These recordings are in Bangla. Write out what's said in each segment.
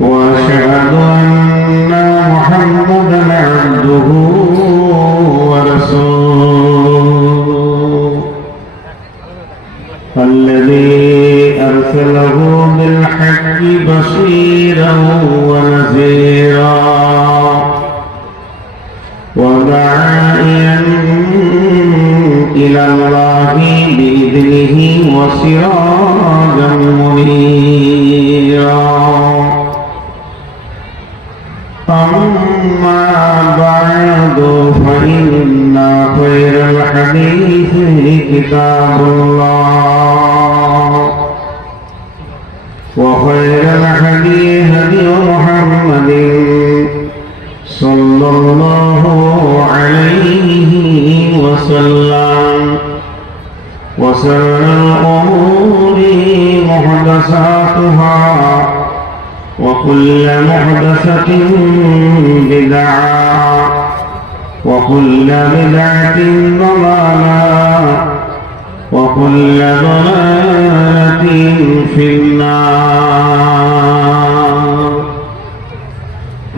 وأشهد أن محمدا عبده ورسوله الذي أرسله بالحق بشيرا ونذيرا وداعيا إلى الله بإذنه وسراجا منيرا أما بعد فإن خير الحديث كتاب الله وخير الهدي هدي محمد صلى الله عليه وسلم وشر الأمور محدثاتها وكل محدثة بدعة وكل بدعة ضلالة وكل ضلالة في النار.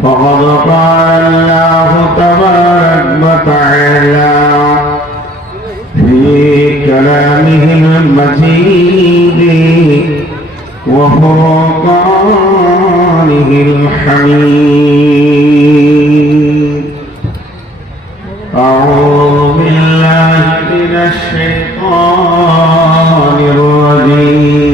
فقد قال الله تبارك وتعالى في كلامه المجيد وفرقانه الحميد. أعوذ بالله من الشيطان الرجيم.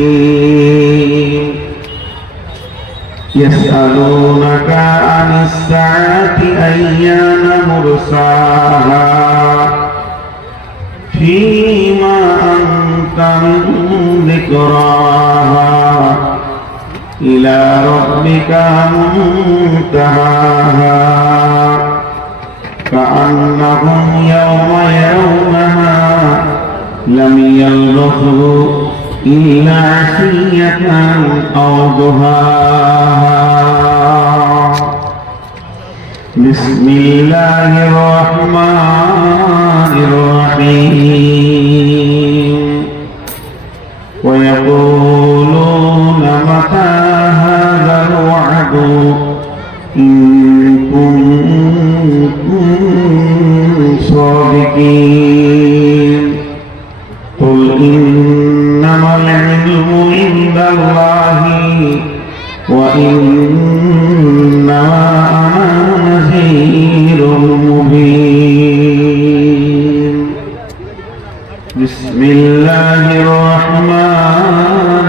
يسألونك عن الساعة أيان مرساها فيما أنت من ذكراها إلى ربك منتهاها كأنهم يوم يرونها لم يلبثوا إلا عشية أو ضحاها. بسم الله الرحمن الرحيم. ويقولون متى هذا الوعد إن كنتم صادقين. قل إنما العلم عند الله وإنما أنا نذير مبين. بسم الله الرحمن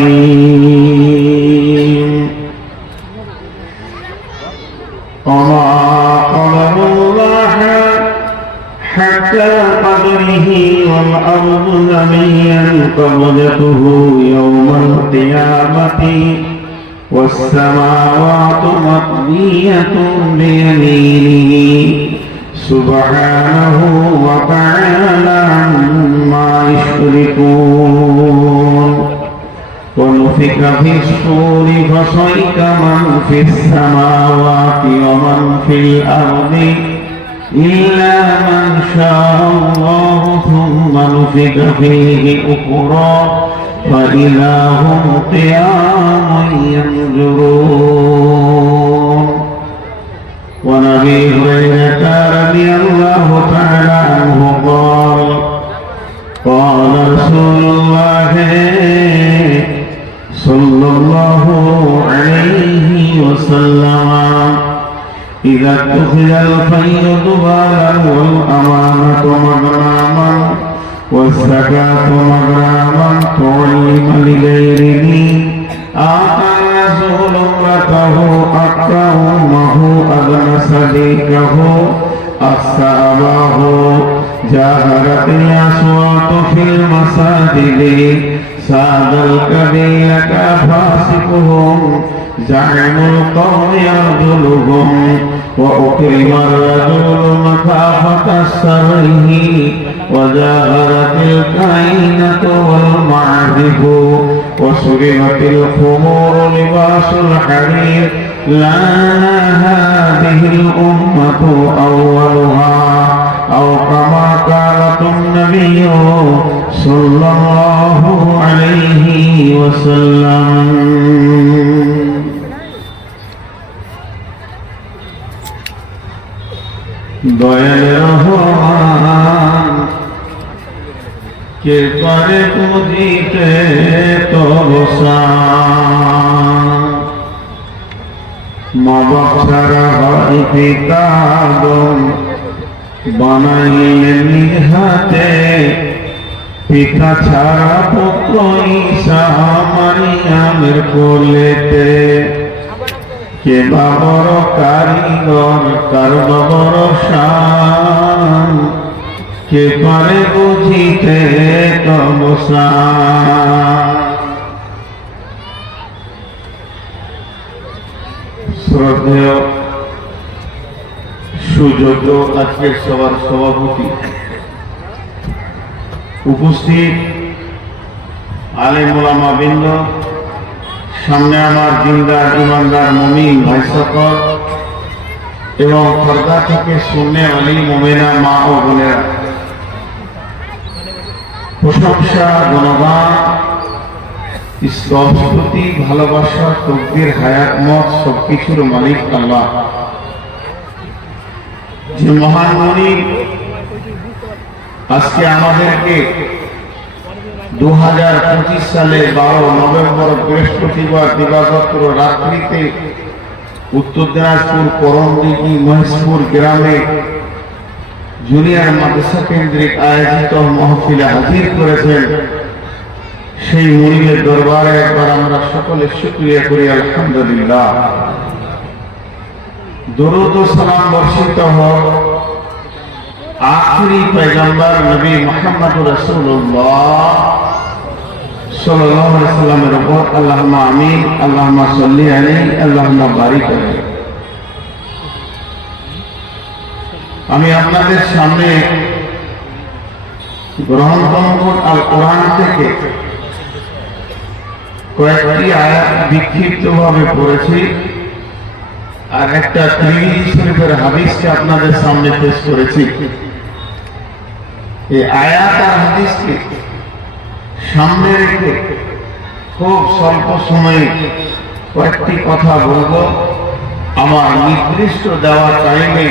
الرحيم. وما قدر الله حق قدره والأرض جميعا قبضته يوم القيامة والسماوات مطوية بيمينه سبحانه وتعالى عما يشركون. ونفخ في الصور فصعق من في السماوات ومن في الأرض إلا من شاء الله ثم نفخ فيه أخرى فإذا هم قيام ينظرون. ونبي هريرة رضي الله تعالى عنه قال قال رسول الله صلى الله عليه وسلم إذا اتخذ الخير ضبالا والأمانة مغراما والزكاة مغراما تعلم لغيره آتى الرسول امرته أتى أمه أذن صديقه أصابه جاهرت الأصوات في المساجد ساد القبيلة فاسقهم زعم القوم يرجلهم وأكرم الرجل مخافة السره وجاهرت الكائنة والمعازف وسرمت الخمور لباس الحرير لا هذه الأمة أولها أو كما قالت النبي صلى الله عليه وسلم. দয়াল রহমান কে পারে বুঝিতে তবসান মা বাপ ছাড়া ভাই পিতা বানাইলেন নিজ হাতে পিতা ছাড়া পুত্র ঈসা মারিয়ামের কোলেতে কে বা বড় কারিগর কার বা বড় শান কে পারে বুঝিতে তবসান। শ্রদ্ধেয় সুযোগ্য আজকের সভার সভাপতি, উপস্থিত আলেম ওলামা বৃন্দ, সামনে আমার জিন্দার ইমানদার মুমিন ভাই সকল এবং পর্দা থেকে শুননে আলী মোমেনা মা ও বোনেরা, প্রশংসা গুণগান স্তবস্তুতি ভালোবাসা তকদির হায়াত মত সবকিছুর মালিক আল্লাহ, যে মহান মুনি আজকে আমাদেরকে 2025 সালে 12 নভেম্বর বৃহস্পতিবার দিবাগত রাত্রিতে উত্তর দিনাজপুর করমদিঘি মহেশপুর গ্রামে জুনিয়র মাদ্রাসা কেন্দ্রিক আয়োজিত মাহফিলে হাজির করেছেন। সেই মুনিবের দরবারে একবার আমরা সকলে শুকরিয়া করি আলহামদুলিল্লাহ। দরুদ ও সালাম বর্ষিত হোক আখিরি পয়গম্বর নবী মুহাম্মদ রাসূলুল্লাহ সাল্লাল্লাহু আলাইহি সাল্লামের উপর। আল্লাহুম্মা আমিন, আল্লাহুম্মা সাল্লি আলাইহি, আল্লাহুম্মা বারিক আলাইহি। আমি আপনাদের সামনে গ্রহণযোগ্য আল কোরআন থেকে কয়েকটি আয়াত বিক্ষিপ্তভাবে পড়েছি আর একটা তিরমিজি শরীফের হাদিসকে আপনাদের সামনে পেশ করেছি। এই আয়াত আর হাদিসকে সামনে রেখে খুব স্বল্প সময়ে কয়েকটি কথা বলবো, আমার নির্দিষ্ট দেওয়া টাইমে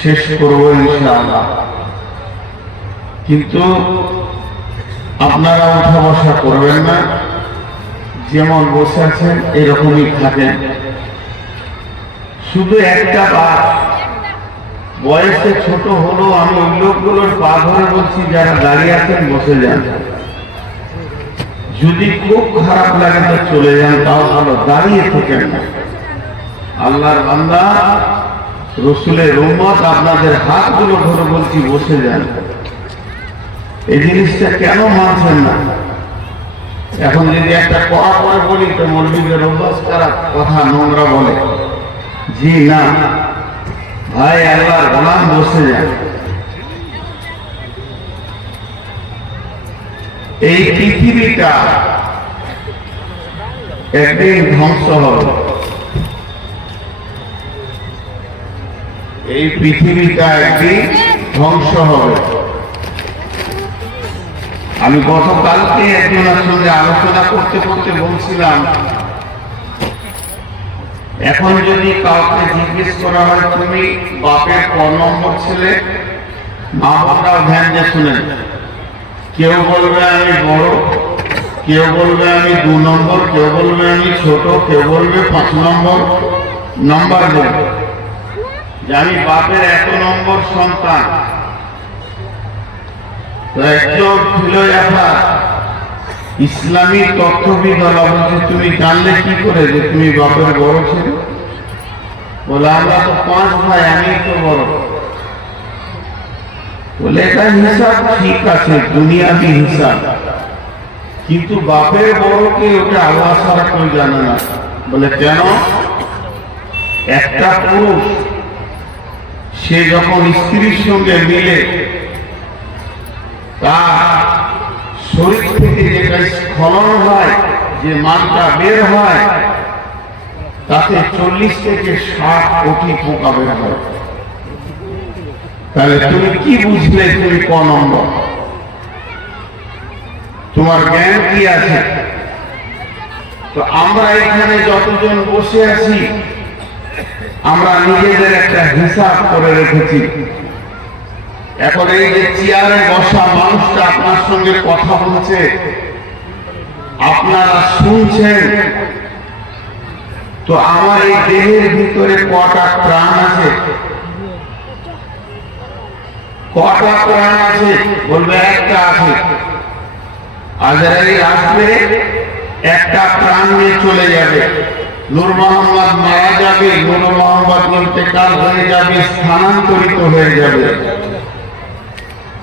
শেষ করবো ইনশাআল্লাহ। কিন্তু আপনারা উঠা বসা করবেন না, যেমন বসে আছেন এরকমই থাকেন। শুধু একটা বাত, বয়সে ছোট হলো আমি ওই লোকগুলোর পা ধরে বলছি যারা দাঁড়িয়ে আছেন বসে যান, যদি খুব খারাপ লাগে তো চলে যান, তাও ভালো, দাঁড়িয়ে থাকেন না। আল্লাহর বান্দা রসুলের উম্মত, আপনাদের হাতগুলো ধরে বলছি বসে যান। এই জিনিসটা কেন মানছেন না? এখন যদি একটা কড়া করে বলি তো মৌলবীদের অভ্যাস খারাপ, কথা নোংরা বলে। জি না ভাই, আল্লাহর গোলাম বসে যান। এই পৃথিবীটা একদিন ধ্বংস হবে, এই পৃথিবীটা একদিন ধ্বংস হবে। আমি গতকালকে একজনের সঙ্গে আলোচনা করতে করতে বলছিলাম, এখন যদি কাউকে জিজ্ঞেস করা হয় তুমি বাপের ক নম্বর ছেলে, মা বাবারাও ধ্যান দিয়ে শুনেন, কেউ বলবে আমি বড়, কেউ বলবে আমি 2 নম্বর, কেউ বলবে আমি ছোট, কেউ বলবে 5 নম্বর বলবে যে আমি বাপের 1 নম্বর সন্তান। একজন ফিলোসফার ইসলামী তত্ত্ববিদ বলছে তুমি জানলে কি করে যে তুমি বাপের বড় ছেলে? বলে আমরা তো 5 ভাই, আমি তো বড়। বলে এটা হিসাব ঠিক আছে, দুনিয়াবি হিসাব, কিন্তু বাপের বড়কে ওটা আল্লাহ ছাড়া কেউ জানে না। বলে কেন? একটা পুরুষ সে যখন স্ত্রীর সঙ্গে মিলে তার শরীর থেকে যেটা স্খলন হয়, যে মানটা বের হয়, তাতে 40 থেকে 60 কোটি পোকা বের হয়। তাহলে তুমি কি বুঝলে তুমি ক নম্বর? তোমার জ্ঞান কি আছে? তো আমরা এখানে যতজন বসে আছি আমরা নিজেদের একটা হিসাব করে রেখেছি। এখন এই যে চেয়ারে বসা মানুষটা আপনার সঙ্গে কথা বলছে, আপনারা শুনছেন, তো আমার এই দেহের ভিতরে কটা প্রাণ আছে? কটা প্রাণ আছে? বলবে একটা আছে। আজরাইল আসবে, একটা প্রাণ নিয়ে চলে যাবে। নূর মোহাম্মদ মারা যাবে, নূর মোহাম্মদ ইন্তেকাল হয়ে যাবে, স্থানান্তরিত হয়ে যাবে।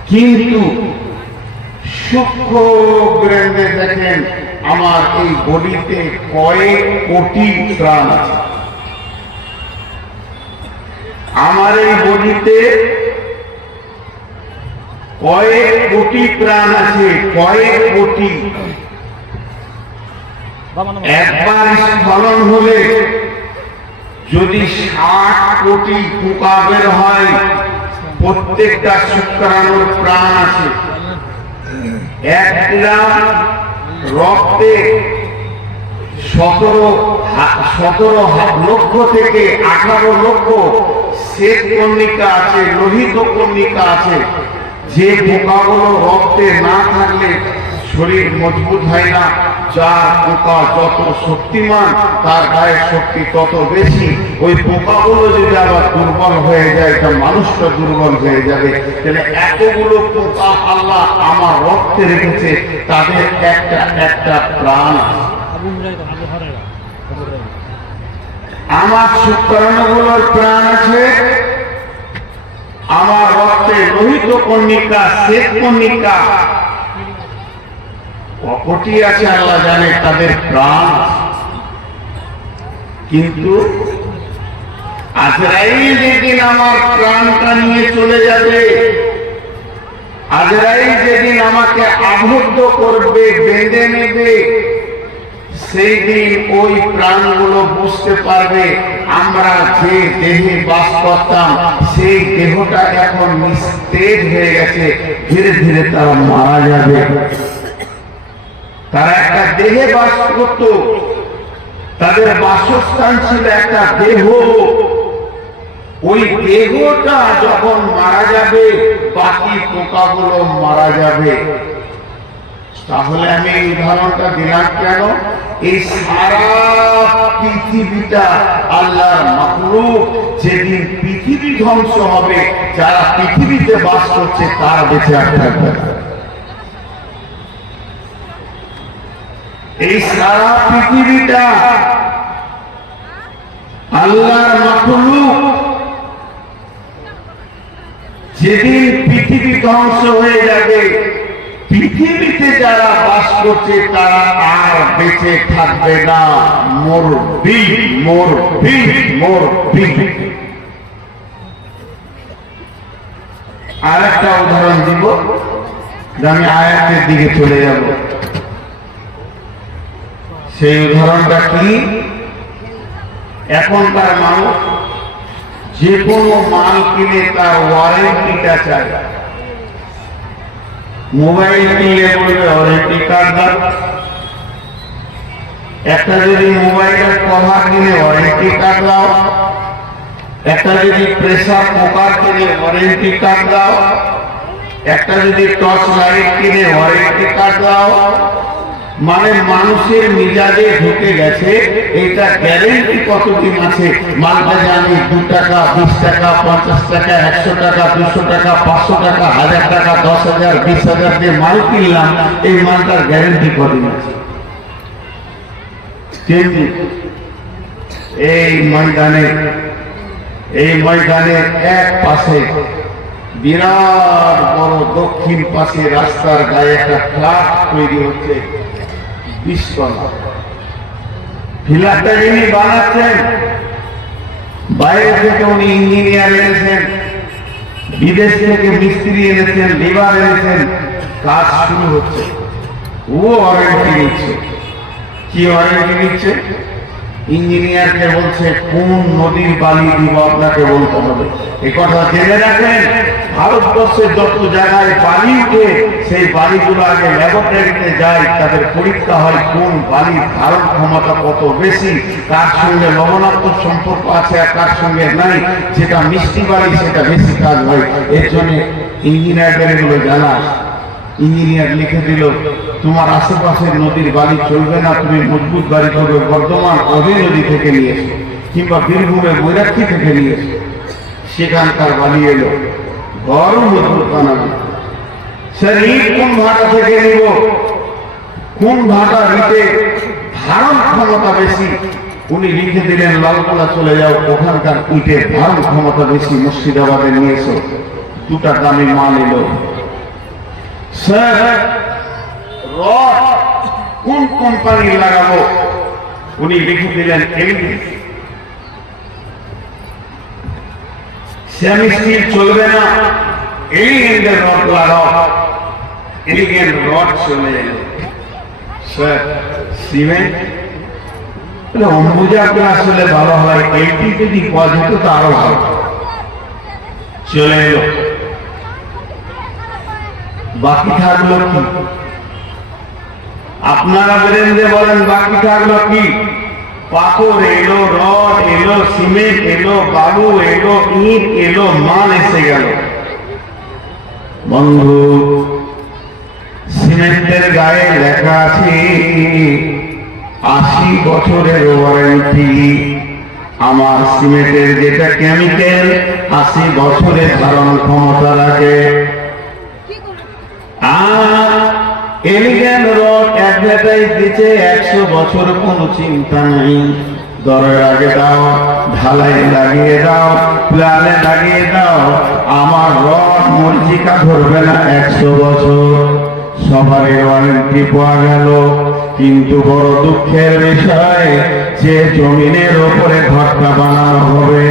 কিন্তু সূক্ষ্ম ব্রেনে দেখেন আমার এই বডিতে কয়েক কোটি প্রাণ আছে। আমার এই বডিতে কয়েক কোটি প্রাণ আছে, কয়েক কোটি। একবার স্খলন হলে যদি 60 কোটি পোকা বের হয়, প্রত্যেকটা শুক্রাণুর প্রাণ আছে। 1 গ্রাম রক্তে 17 লক্ষ থেকে 18 লক্ষ শ্বেত কণিকা আছে, লোহিত কণিকা আছে। যে পোকাগুলো রক্তে না থাকলে শরীর মজবুত হয় না। যার পোকা যত শক্তিমান, তার গায়ের শক্তি তত বেশি। ওই পোকাগুলো যদি আবার দুর্বল হয়ে যায়, তা মানুষটা দুর্বল হয়ে যাবে। তাহলে এতগুলো পোকা আল্লাহ আমার রক্তে রেখেছে, তাদের একটা একটা প্রাণ। আমার শুক্রাণুগুলোর প্রাণ আছে, আমার রক্তে লোহিত কণিকা, শ্বেত কণিকা কপটি আছে আল্লাহ জানে, তাদের প্রাণ। কিন্তু আজরাইল যেদিন আমার প্রাণটা নিয়ে চলে যাবে, আজরাইল যেদিন আমাকে আবদ্ধ করবে, বেঁধে নেবে, সেই দিন ওই প্রাণগুলো বুঝতে পারবে আমরা যে দেহে বাস করতাম, সেই দেহটা এখন নিস্তেজ হয়ে গেছে। ধীরে ধীরে তারা মারা যাবে। তারা একটা দেহে বাস করত, তাদের বাসস্থান ছিল একটা দেহ। ওই দেহটা যখন মারা যাবে, বাকি পোকাগুলো মারা যাবে। তাহলে আমি এই উদাহরণটা দিলাম কেন? এই সারা পৃথিবীটা আল্লাহর মাখলুক। যেদিন পৃথিবী ধ্বংস হবে, যারা পৃথিবীতে বাস করছে তারা বেঁচে আর থাকবে না। এই সারা পৃথিবীটা আল্লাহর মাখলুক। যেদিন পৃথিবী ধ্বংস হয়ে যাবে, পৃথিবীতে যারা বাস করছে তারা আর বেঁচে থাকবে না। মরবি, মরবি, মরবি। আর একটা উদাহরণ দিব, আমি আয়াতের দিকে চলে যাব। সেই উদাহরণটা কি? এখনকার মানুষ যে কোনো মাল কিনে তার ওয়ারেন্টিটা চায়। মোবাইল কিনলে বলবে ওয়ারেন্টি কার্ড দাও। একটা যদি মোবাইলের কভার কিনে ওয়ারেন্টি কার্ড দাও, একটা যদি প্রেসার কুকার কিনে ওয়ারেন্টি কার্ড দাও, একটা যদি টর্চ লাইট কিনে ওয়ারেন্টি কার্ড দাও। মানে মানুষের মিজাজে ঢুকে গেছে এটা গ্যারেন্টি কতদিন আছে। মালটা জানি 2 টাকা, 20 টাকা, 50 টাকা, 100 টাকা, 200 টাকা, 500 টাকা, 1000 টাকা, 10,000, 20,000 দিয়ে মাল কিনলাম, এই মালটার গ্যারেন্টি কতদিন আছে? কিন্তু এই ময়দানে এক পাশে বিরাট বড় দক্ষিণ পাশে রাস্তার গায়ে একটা ফ্ল্যাট তৈরি হচ্ছে। ফ্ল্যাটটা যিনি বানাচ্ছেন, বাইরে থেকে উনি ইঞ্জিনিয়ার এনেছেন, বিদেশ থেকে মিস্ত্রি এনেছেন, লেবার এনেছেন, কাজ শুরু হচ্ছে। ও ওয়ারেন্টি নিচ্ছে। কি ওয়ারেন্টি নিচ্ছে? ইঞ্জিনিয়ারকে বলছে কোন নদীর বালি দিব আপনাকে বলতে হবে। এই কথা জেনে রাখেন, ভারতবর্ষের যত জায়গায় বালি উঠে সেই বালিগুলো আগে ল্যাবরেটরিতে যায়, তাদের পরীক্ষা হয় কোন বালির ধারণ ক্ষমতা কত বেশি, কার সঙ্গে লবণাত্মক সম্পর্ক আছে আর কার সঙ্গে নাই, যেটা মিষ্টি বালি সেটা বেশি কাজ হয়। এর জন্য ইঞ্জিনিয়ারদের এগুলো জানা। ইঞ্জিনিয়ার লিখে দিল তোমার আশেপাশের নদীর বালি চলবে না, তুমি মজবুত বাড়ি করবে বর্ধমান অভয় নদী থেকে নিয়ে এসো, কিংবা বীরভূমে বৈরাক্ষী থেকে নিয়ে এসো, সেখানকার বালি এলো, ঘর মজবুত বানাবে। স্যার ইট কোন ভাটা থেকে নিব, কোন ভাটা ইটে ধারণ ক্ষমতা বেশি, উনি লিখে দিলেন লালগোলা চলে যাও, ওখানকার ইটের ধারণ ক্ষমতা বেশি, মুর্শিদাবাদে নিয়ে এসো। দুটা দামি মাল এলো। স্যার রড কোন কোম্পানি লাগাবো, উনি লিখে দিলেন এলিগেন্ট। সেমি স্টিল চলবে না, এলিগেন্টের রড লাগাও, এলিগেন্ট রড চলে এলো। স্যার সিমেন্ট অম্বুজা গ্লাস হলে ভালো হয়, এইটি যদি পাওয়া যেত তো আরো ভালো, চলে এলো। বাকি থাকলো কি? আপনারা বেরেন্দ্রে বলেন বাকি থাকলো কি? পাথর এলো, রড এলো, সিমেন্ট এলো, বালু এলো, ইট এলো, মাল এসে গেল। বন্ধু, সিমেন্টের গায়ে লেখা আছে 80 বছরের ওয়ারেন্টি। আমার সিমেন্টের যেটা কেমিক্যাল 80 বছরের ধারণ ক্ষমতা রাখে। এলিগেন্ট রড অ্যাডভার্টাইজ দিচ্ছে 100 বছর, কোনো চিন্তা নাই, দরের আগে দাও, ঢালাই লাগিয়ে দাও, প্লানে লাগিয়ে দাও, আমার রড মরিচিকা ধরবে না 100 বছর। সবারই ওয়ারেন্টি পাওয়া গেল, কিন্তু বড় দুঃখের বিষয়, যে জমিনের ওপরে ঘরটা বানানো হবে,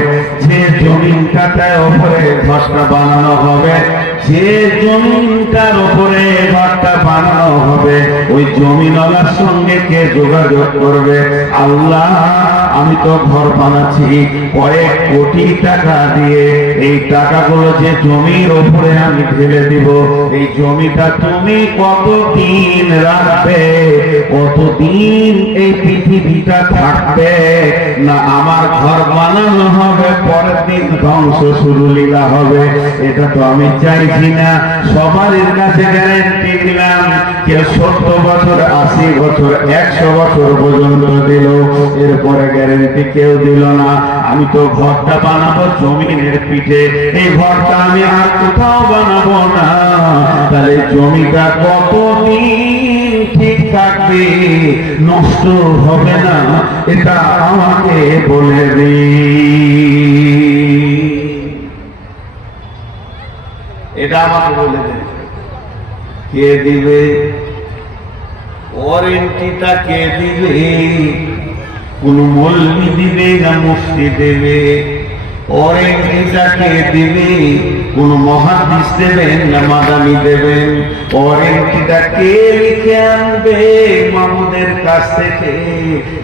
যে জমিনটার ওপরে ঘরটা বানানো হবে, যে জমিনটার উপরে ঘরটা বানানো হবে, ওই জমিনওয়ালার সঙ্গে কে যোগাযোগ করবে? আল্লাহ, আমি তো ঘর বানাচ্ছি কয়েক কোটি টাকা দিয়ে, এই টাকাগুলো যে জমির উপরে আমি ঢেলে দিব, এই জমিটা তুমি কতদিন রাখবে? কতদিন এই পৃথিবীটা থাকবে? না আমার ঘর বানানো হবে, পরের দিন ধ্বংস শুরু লীলা হবে। এটা তো আমি চাইছি না। সবার কাছে গ্যারেন্টি দিলাম, কেউ 70 বছর, 80 বছর, 100 বছর পর্যন্ত দিল, এরপরে গ্যারেন্টি কেউ দিল না। আমি তো ঘরটা বানাবো জমিনের পিঠে, এই ঘরটা আমি আর কোথাও বানাবো না। তাহলে জমিটা কতদিন ঠিক থাকবে, নষ্ট হবে না, এটা আমাকে বলে দিন, এটা আমাকে বলে দেন। কে দিবে ওয়ারেন্টিটা? কে দিবে? কোন মৌলবি দিবে না মুফতি দেবে? ওয়ারেন্টিটা কে দিবে? কোন মুহাদ্দিস দেবেন না মাদানি দেবেন? ওয়ারেন্টিটা কে লিখে আনবে মামুদের কাছ থেকে,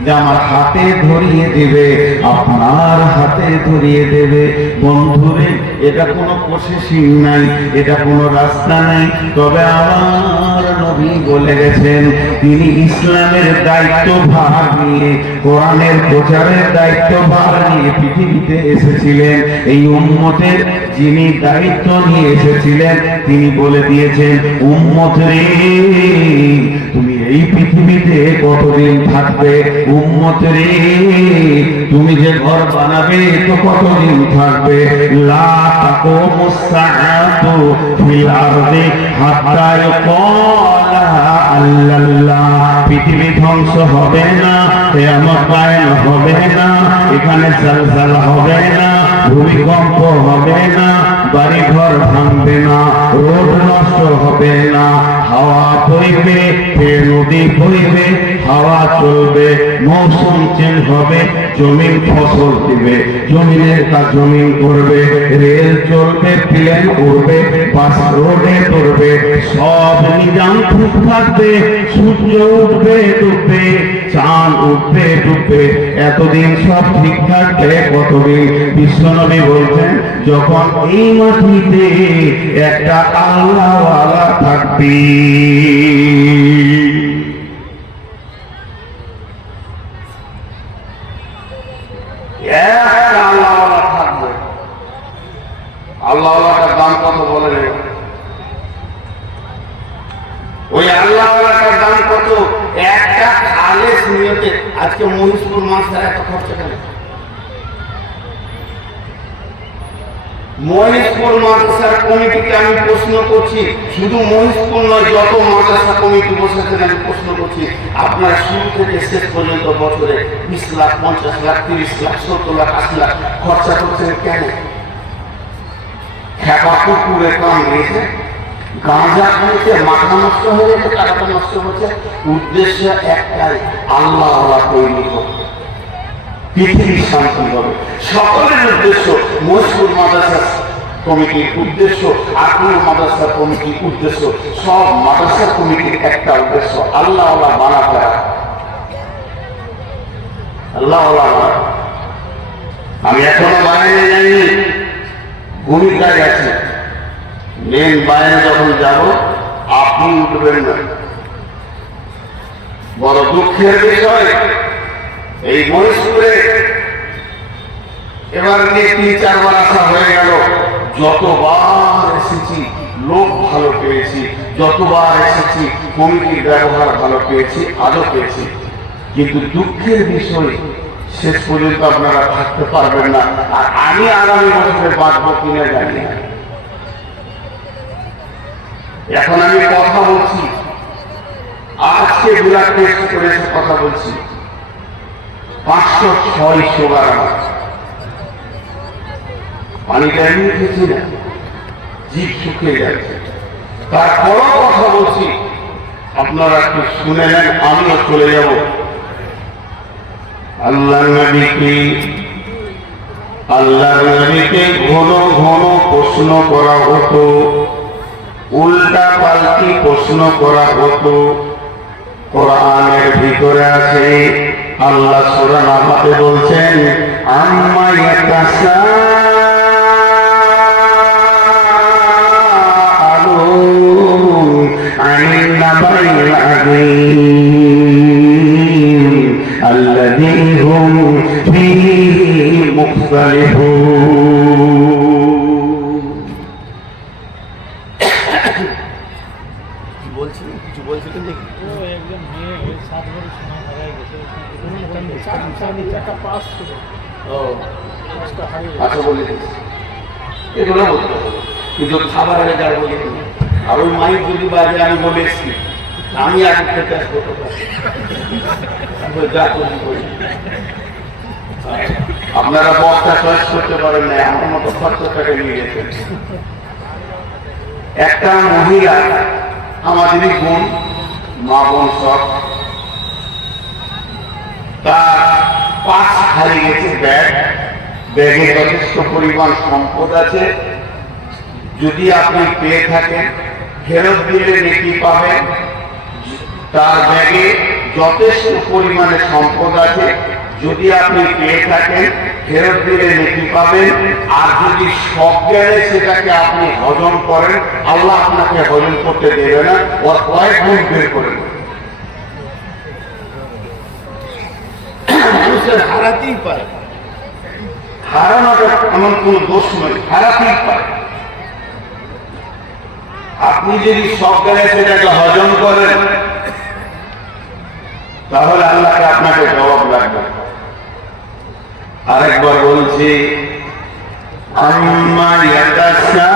যে আমার হাতে ধরিয়ে দেবে, আপনার হাতে ধরিয়ে দেবে? বন্ধুরে, এটা কোনো প্রসেসিং নাই, এটা কোনো রাস্তা নাই। তবে আমার নবী বলে গেছেন, তিনি ইসলামের দায়িত্ব ভার নিয়ে, কোরআনের প্রচারের দায়িত্ব ভার নিয়ে পৃথিবীতে এসেছিলেন। এই উম্মতের যিনি দায়িত্ব নিয়ে এসেছিলেন, তিনি বলে দিয়েছেন, উম্মত রে, তুমি এই পৃথিবীতে কতদিন থাকবে? উম্মত রে, তুমি যে ঘর বানাবে তো কতদিন থাকবে? লা তাকুমুস সাআতু ফিল আরদি হাত্তা ইয়াকালা আল্লাল্লাহ। পৃথিবী ধ্বংস হবে না, কিয়ামত কায়েম হবে না, এখানে জালজালা হবে না, ভূমিকম্প হবে না, বাড়ি ঘর ভাঙবে না, রোড নষ্ট হবে না, হাওয়া বইবে, ফের নদী বইবে, হাওয়া চলবে, মৌসুম চেঞ্জ হবে, জমিন ফসল দিবে, জমিনের কাজ জমিন করবে, রেল চলবে, প্লেন উড়বে, বাস রোডে চলবে, সব নিজাম ঠিক থাকবে, সূর্য উঠবে ডুববে, চাঁদ উঠবে ডুববে, এতদিন সব ঠিক থাকবে কতদিন? বিশ্বনবী বলছেন যখন এই মাটিতে একটা আল্লাহওয়ালা থাকবে। একটা আল্লাহওয়ালা থাকবে। আল্লাহওয়ালাটার দাম কত বলে রে? ওই আল্লাহওয়ালাটার দাম কত? একটা খালেস নিয়তে। আজকে মহিষপুর মাসের এত খরচা কেন? মহিষপুর মাদ্রাসার কমিটিকে আমি প্রশ্ন করছি, শুধু মহিষপুর নয়, যত মাদ্রাসা কমিটি বসেছেন আমি প্রশ্ন করছি, আপনারা শুরু থেকে শেষ পর্যন্ত বছরে 20 লাখ, 50 লাখ, 30 লাখ, 70 লাখ, 80 লাখ খরচা করছেন কেন? খেপা কুকুরে কাম দিয়েছে, গাঁজা খাইতে মাথা নষ্ট হয়ে গেছে, টাকাটা নষ্ট হচ্ছে। উদ্দেশ্য একটাই, আল্লাহ আল্লাহ তৈরি করবে, পৃথিবীর শান্তি হবে। সকলের উদ্দেশ্য, মহিষপুর মাদ্রাসা কমিটির উদ্দেশ্য, আকুল মাদ্রাসা কমিটির উদ্দেশ্য, সব মাদ্রাসা কমিটির একটা উদ্দেশ্য, আল্লাহ আল্লাহ বানাতে। আল্লাহ আল্লাহ। আমি এখনো বাইরে যাইনি, ভূমিকায় আছি। মেন বাইরে যখন যাব আপনি উঠবেন না। বড় দুঃখের বিষয়, এই মহিষপুরে এবার নিয়ে 3-4 বার আসা হয়ে গেল। যতবার এসেছি লোক ভালো পেয়েছি, যতবার এসেছি কমিটির ব্যবহার ভালো পেয়েছি, আজও পেয়েছি। কিন্তু দুঃখের বিষয়, শেষ পর্যন্ত আপনারা থাকতে পারবেন না। আর আমি আগামী বছরে বাঁচবো কিনা জানি না। এখন আমি কথা বলছি, আজকে ব্লাড টেস্ট করে কথা বলছি, 506 সুগার আমার। পানিটা এমনি খেয়েছি না, জিভ শুকিয়ে যাচ্ছে। তারপরও কথা বলছি, আপনারা একটু শুনে নেন, আমিও চলে যাব। আল্লাহ নবীকে ঘন ঘন প্রশ্ন করা হতো, উল্টা পাল্টি প্রশ্ন করা হতো। কোরআনের ভিতরে আছে, আল্লাহ সূরা নাহলে বলছেন, আম্মা ইয়াতাসাআলুন আনিন নাবাইল আযীম আল্লাযী হুম ফীহি মুখতালিফুন। কিছু বলছিলেন দেখি? আচ্ছা বলে এগুলো বলতে হবে, কিন্তু খাবার আগে যার বলি আর ওই মাইক যদি বাজে আমি বলে এসছি, আমি আগে খেতে আসবো। আপনারা বক্তা চয়েস করতে পারেন না, আমার মতো খরচাটাকে নিয়ে গেছেন। একটা মহিলা, আমাদেরই বোন, মা বোন সব, তার পাশ হারিয়ে গেছে, ব্যাগে যথেষ্ট পরিমাণ সম্পদ আছে। যদি আপনি পেয়ে থাকেন, ফেরত দিলে নেকি পাবেন। তার ব্যাগে যথেষ্ট পরিমাণে সম্পদ আছে, যদি আপনি পেয়ে থাকেন ফেরত দিলে নেকি পাবেন। আর যদি সজ্ঞানে সেটাকে আপনি হজম করেন, আল্লাহ আপনাকে হজম করতে দেবে না, ওর কয়েক গুণ বের করে দেবে। হারাতেই পারে, হারানোটা এমন কোন দোষ নয়, হারাতেই পারে। আপনি যদি সজ্ঞানে সেটাকে হজম করেন, তাহলে আল্লাহকে আপনাকে জবাব লাগবে। আরেকবার বলছি, আম্মা ইয়াতাসাআলুন।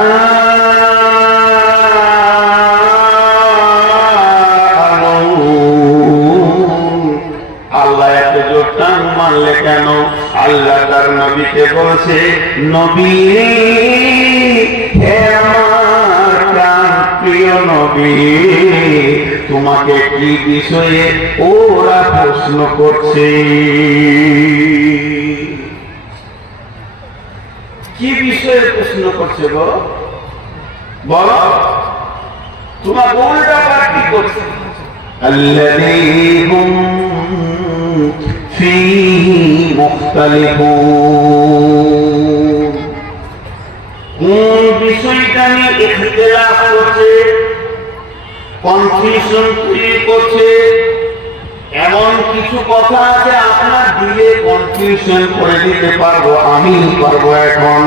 আল্লাহ এত জোর টান মারলে কেন? আল্লাহ তার নবীকে বলছে, নবী হে আমার প্রিয় নবী, তোমাকে কি বিষয়ে ওরা প্রশ্ন করছে? কি বিষয়ে প্রশ্ন করছে গো? বলো, তোমার উল্টা পাল্টি করছে। আল্লাযীহুম ফীহি মুখতালিফুন, কোন বিষয়টা নিয়ে ইখতিলাফ করছে, কনফিউশন তৈরি করছে। এমন কিছু কথা আছে আপনার দিলে কনফিউশন করে দিতে পারবো, আমি পারবো, এখন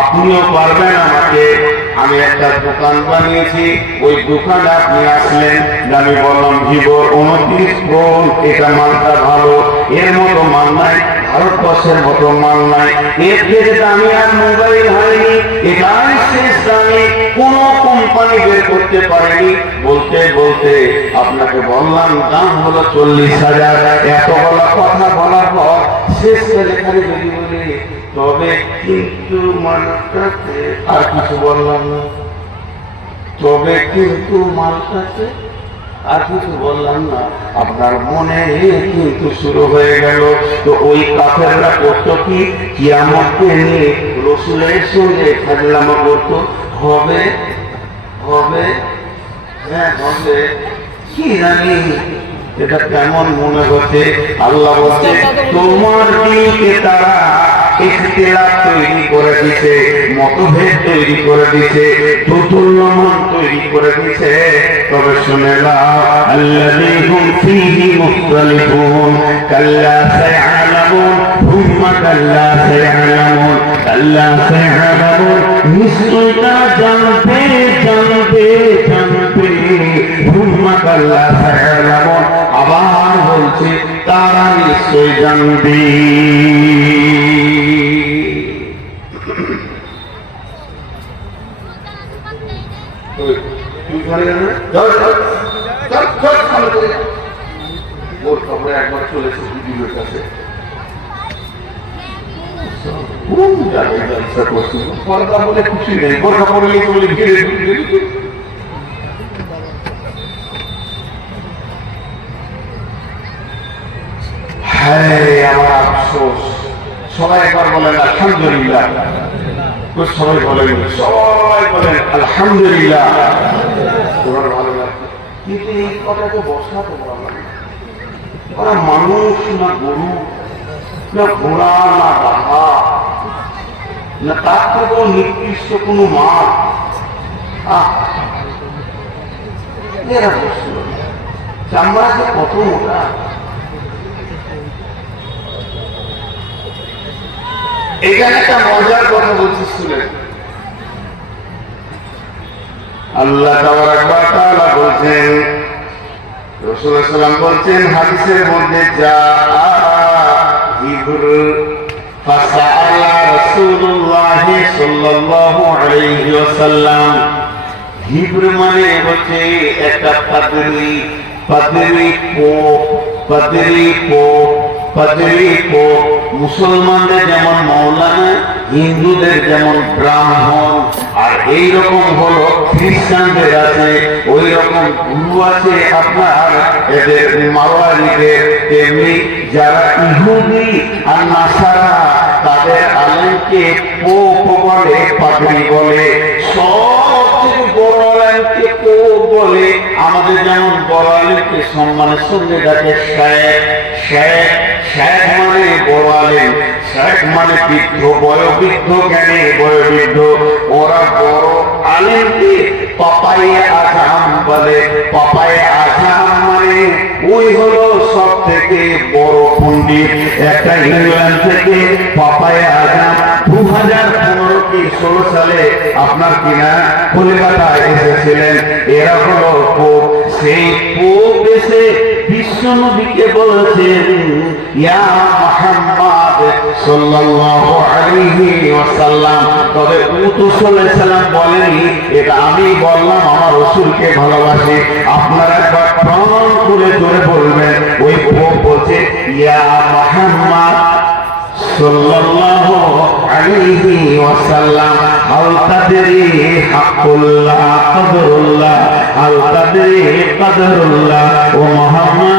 আপনিও পারবেন আমাকে। আমি একটা দোকান বানিয়েছি, ওই দোকানে আপনি আসলেন, আমি বললাম ভিভো 29 Pro, এটা মালটা ভালো, এর মতো মাল নাই, ভারতবর্ষের মতো মাল নাই, এর থেকে দামি আর মোবাইল হয়নি, এটাই শেষ দামি, কোন কোম্পানি বের করতে পারেনি। বলতে বলতে আপনাকে বললাম দাম হলো 40,000। এত বলা কথা বলার পর শেষ লেখারে যদি বলি তবে কিন্তু মালটাতে, আর কিছু বললাম না, তবে কিন্তু মালটাতে আর কিছু বললাম না, আপনার মনে কিন্তু শুরু হয়ে গেল। তো ওই কাফেররা করতো কি, কিয়ামতকে নিয়ে রাসূলের সঙ্গে ফাজলামো করতো, হবে হবে, হ্যাঁ হবে, কি জানি এটা কেমন মনে হচ্ছে। আল্লাহ বলছে তোমার দিকে তারা ইখতিলাফ তৈরি করে দিতে, মতভেদ তৈরি করে দিতে, তুতুল্যমান তৈরি করে দিতে। তবে শুনে নাও, আল্লাযীহুম ফীহি মুখতালিফুন, কাল্লা সায়ালামুন হুম্মা কাল্লা সায়ালামুন, কাল্লা সায়ালামুন, নিশ্চয় তারা জানবে জানবে জানবে, হুম্মা কাল্লা সায়ালামুন, আবার বলছে তারা নিশ্চয় জানবে। একবার চলেছে দিদির কাছে, পর্দা বলে খুশি নেই, পর্দা পড়লে বলে ঘিরে আমার আফসোস। সবাই একবার বলেন আলহামদুলিল্লাহ, সবাই বলেন, সবাই বলেন আলহামদুলিল্লাহ, তোমার ভালো লাগছে। কিন্তু এই কথাটা বসাতে পারলাম না। ওরা মানুষ না গরু, না ঘোড়া, না গাধা, না তার থেকেও নির্দিষ্ট কোনো মাছ, এরা বসছিল। চামড়া যে কত মোটা, এখানে একটা মজার কথা বলছিলেন। আল্লাহ তাআলা বলছেন, রাসূলুল্লাহ সাল্লাল্লাহু আলাইহি ওয়াসাল্লাম বলছেন হাদিসের মধ্যে, যা ইবর ফাসাআলা রাসূলুল্লাহ সাল্লাল্লাহু আলাইহি ওয়াসাল্লাম, হিব্র মানে হচ্ছে একটা পাদ্রী, পাদ্রী পোপ, পাদ্রী পোপ, পাদ্রী পোপ। মুসলমানদের যেমন মৌলানা, হিন্দুদের যেমন ব্রাহ্মণ, আর এইরকম হলো খ্রিস্টানদের আছে, ওই রকম গুরু আছে আপনার এদের মাওলারিদের। তেমনি যারা ইহুদি আর নাসারা, তাদের আলেমকে পোপ বলে, পাদ্রী বলে। সবচেয়ে বড় আলেমকে পোপ বলে। আমাদের যেমন বড় আলেমকে সম্মানের সঙ্গে ডাকে শেখ, শেখ, শেখ মানে বড় আলেম, শেখ মানে বৃদ্ধ, বয়োবৃদ্ধ, জ্ঞানী বয়োবৃদ্ধ। ওরা বড় আলেমকে পাপায়ে আজম বলে। পাপায়ে আজম মানে ওই হলো সব থেকে বড় পণ্ডিত। একটা ইংল্যান্ড থেকে পাপায়ে আজম 2015 কি 16 সালে আপনার কিনা কলকাতায় এসেছিলেন। এরা হলো পোপ। সেই পোপ এসে বিশ্ব নবীকে বলেছেন, ইয়া মুহাম্মদ সাল্লাল্লাহু আলাইহি ওয়াসাল্লাম। তবে রাসূল সাল্লাল্লাহু আলাইহি ওয়াসাল্লাম বলেনি, এটা আমি বললাম, আমার রাসূলকে ভালোবাসি। আপনারা একবার প্রমাণ করে জোরে বলবেন। ওই পোপ বলছে, ইয়া মুহাম্মদ সাল্লাল্লাহু আলাইহি ওয়াসাল্লাম হাল তাদরি হাক্কুল্লাহ কদরুল্লাহ হাল তাদরি কদরুল্লাহ ও মুহাম্মদ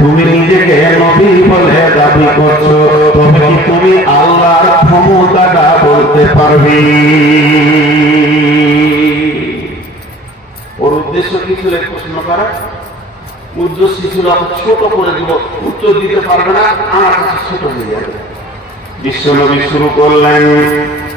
তুমি নিজেকে নবী বলে দাবি করছো তবে কি তুমি আল্লাহর ক্ষমতাটা বলতে পারবে ওর উদ্দেশ্য কি ছিল প্রশ্ন করা উদ্দেশ্য ছিল ছোট করে দিব উত্তর দিতে পারবে না আমার কাছে ছোট হয়ে যাবে বিশ্বনবী শুরু করলেন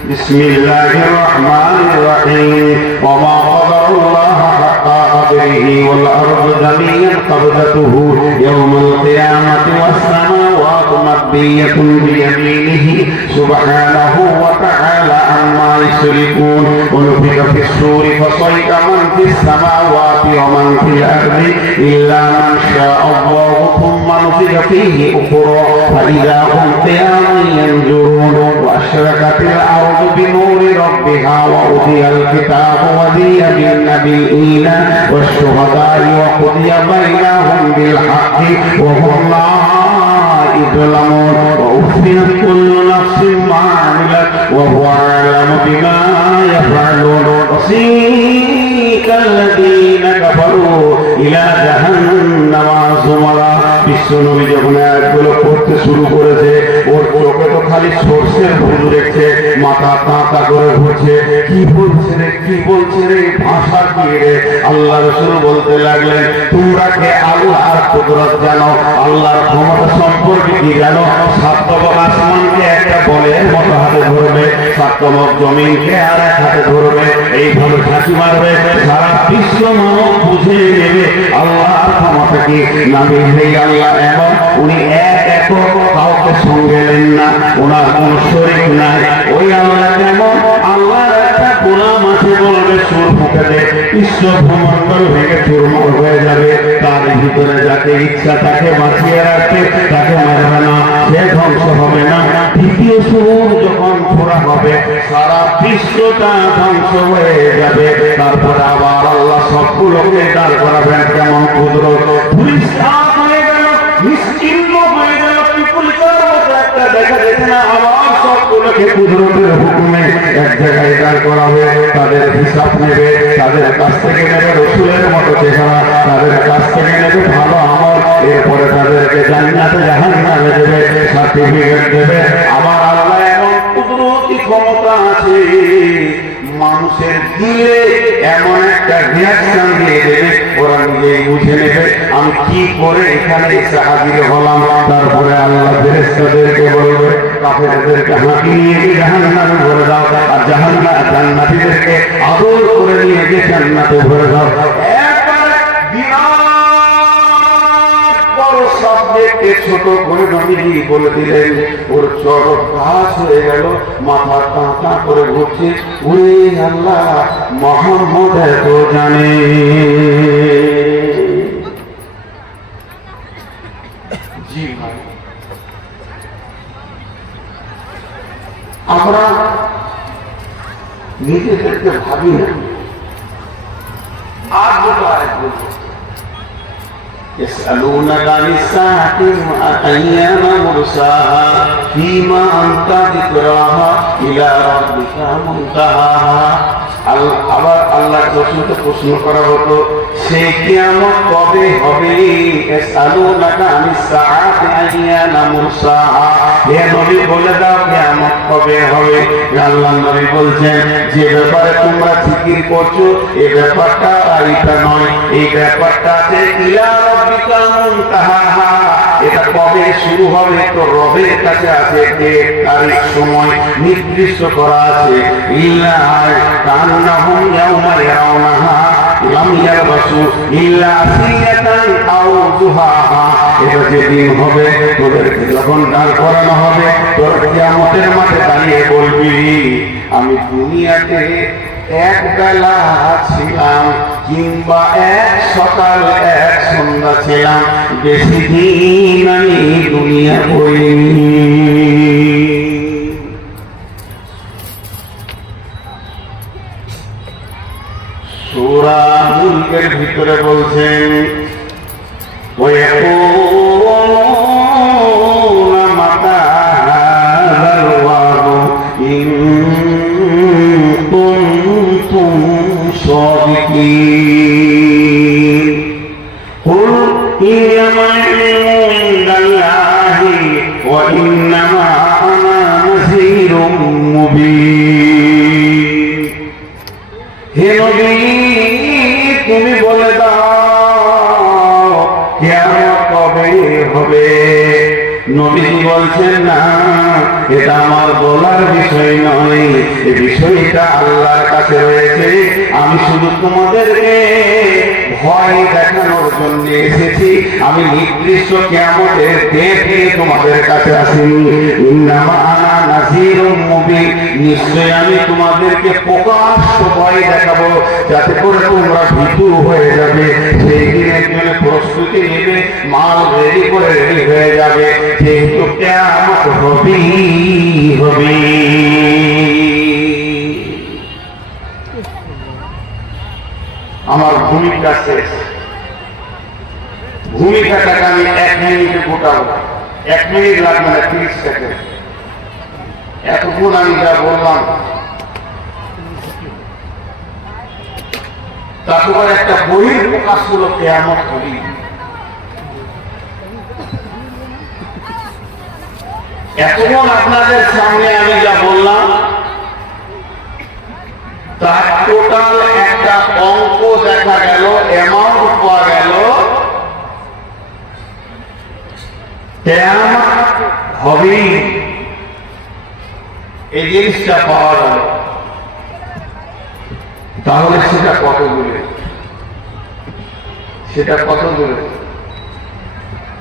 বিসমিল্লাহির রহমানির রহিম ওয়া মা কদারুল্লাহ হাক্কা কদরিহি ওয়াল আরদু জামিআন কবদাতুহু ইয়াওমাল কিয়ামাতি ওয়াস সামাওয়াতু মাদবিয়াতুন বিয়ামিনিহি সুবহানাহু ওয়া তাআলা আম্মা ইউশরিকুন ওয়া নুফিখা ফিস সূরি ফাসাইকা মান ফিস সামাওয়াতি ওয়া মান ফিল আরদি ইল্লা মান শাআল্লাহু থুম্মা নুফিখা ফীহি উখরা ফাইযা হুম কিয়ামুন ينظرون وأشرقت الأرض بنور ربها وأوتي الكتاب وجيء بالنبيين والشهداء وقضي بينهم بالحق وهم لا يظلمون ووفيت كل نفس ما عملت وهو أعلم بما يفعلون وسيق الذين كفروا إلى جهنم زمرا বিশ্বনবী যখন আয়াতগুলো পড়তে শুরু করেছে ওর চোখে তো খালি সর্ষের ফুল দেখছে মাথা কাঁটা করে ঘুরছে কি বলছে রে ভাষা কি রে আল্লাহ রাসূল বলতে লাগলেন তোমরা কে আল্লাহর কুদরত জানো আল্লাহর ক্ষমতা সম্পর্কে কি জানো সাতবক আসমানকে একটা বলের মতো হাতে ধরবে সাতবক জমিনকে আর এক হাতে ধরবে এইভাবে ঝাঁকি মারবে সারা বিশ্ব মানব বুঝে নেবে আল্লাহর ক্ষমতা কি নামে নেই আল্লাহ এমন উনি এক একক কাউকে সঙ্গে নেন না ওনার কোন শরীক নাই ওই আল্লাহ কেমন আল্লাহর একটা গোলাম আছে বলবে সুর ফুঁকে দে বিশ্ব ভূমণ্ডল ভেঙে চুরমার হয়ে যাবে তার ভিতরে যাকে ইচ্ছা তাকে বাঁচিয়ে রাখবে তাকে মারবে না সে ধ্বংস হবে না দ্বিতীয় সুর যখন ফোড়া হবে সারা বিশ্বটা ধ্বংস হয়ে যাবে তারপরে আবার আল্লাহ সবগুলোকে দাঁড় করাবেন কেমন কুদরত পরিষ্কার হয়ে গেল নিশ্চিন্ত হয়ে গেল পিপুলিকার মতো একটা দেখা যেত না আবার সবগুলোকে কুদরতের হুকুমে এক জায়গায় দাঁড় করাবে তাদের হিসাব নেবে তাদের কাছ থেকে নেবে রসুলের মতো চেহারা তাদের কাছ থেকে নেবে ভালো আমল এরপরে তাদেরকে জান্নাতে জাহান্নামে দেবে সার্টিফিকেট দেবে আমার আল্লাহ এমন কুদরতি ক্ষমতা আছে মানুষের দিলে এমন একটা রিয়াকশন দিয়ে দেবে ওরা নিজেই বুঝে নেবে আমি কি করে এখানে এসে হাজির হলাম তারপরে আল্লাহ ফেরেশতাদেরকে বলবে কাফেরদেরকে হাঁটি নিয়ে গিয়ে জাহান্নামে ভরে দাও আর জান্নাতীদেরকে আদর করে নিয়ে গিয়ে জান্নাতে ভরে দাও একবার বিরাট বড় সাবজেক্টকে ছোট করে নবীজি বলে দিলেন ওর চরক ঘাস হয়ে গেল মাথা কাঁটা করে ঘুরছে ওরে আল্লাহ মুহাম্মদ এত জানে জি ভাই আমরা নিজেদেরকে ভাবি না আর দুটো আয়াত বলবো يسألونك عن الساعة أيان مرساها فيما أنت ذكراها إلى ربك منتهاها আবার আল্লাহ রসুলকে প্রশ্ন করা হতো সে কিয়ামত কবে হবে ইয়াসআলুনাকা আনিস সাআতি আইয়ানা মুরসাহা হে নবী বলে দাও কিয়ামত কবে হবে আল্লাহর নবী বলছেন যে ব্যাপারে তোমরা জিকির করছো এই ব্যাপারটা এইটা নয় এই ব্যাপারটা আছে ইলা রাব্বিকা মুনতাহাহা এটা কবে শুরু হবে তো রবের কাছে আছে যে তারিখ সময় নির্দিষ্ট করা আছে ইল্লা কান্নাহুম ইয়াওমা ইয়ারাউনাহা লাম ইয়ালবাসু ইল্লা আসিয়াতান আও দুহাহা এটা যেদিন হবে তোদেরকে যখন দাঁড় করানো হবে তোর কিয়ামতের মাঠে দাঁড়িয়ে বলবি আমি দুনিয়াতে এক বেলা ছিলাম কিংবা এক সকাল এক সন্ধ্যা ছিলাম বেশি দিন আমি দুনিয়া করিনি সূরা মুলকের ভিতরে বলছেন ويقولون ইন্নামা আনা নাযীরুম মুবিন। হে নবী, তুমি বলে দাও কিয়ামত কবে হবে। নবীজি বলছেন, না, এটা আমার বলার বিষয় নয়, এই বিষয়টা আল্লাহর কাছে রয়েছে। আমি শুধু তোমাদেরকে ভয় দেখানোর জন্য এসেছি। আমি নির্দিষ্ট কিয়ামতের ডেটে তোমাদের কাছে আসিনি। ইন্নামা আনা নাযীরুম মুবিন, নিশ্চয় আমি তোমাদেরকে প্রকাশ্য ভয় দেখাবো, যাতে করে তোমরা ভীতু হয়ে যাবে। সেই দিনের জন্য প্রস্তুতি নেবে, মাল রেডি করে রেডি হয়ে যাবে, যেহেতু কিয়ামত হবে। আমার ভূমিকা শেষ। ভূমিকাটাকে আমি 1 মিনিটে গোটাবো। 1 মিনিট লাগবে না, 30 সেকেন্ড। এতক্ষণ আমি যা বললাম তারপর একটা বহির প্রকাশ হলো কিয়ামত হবে। এতক্ষণ আপনাদের সামনে আমি যা বললাম তার টোটাল একটা অঙ্ক দেখা গেল, অ্যামাউন্ট পাওয়া গেল। কিয়ামত হবে, এই জিনিসটা পাওয়া গেল। তাহলে সেটা কত দূরে? সেটা কত দূরে?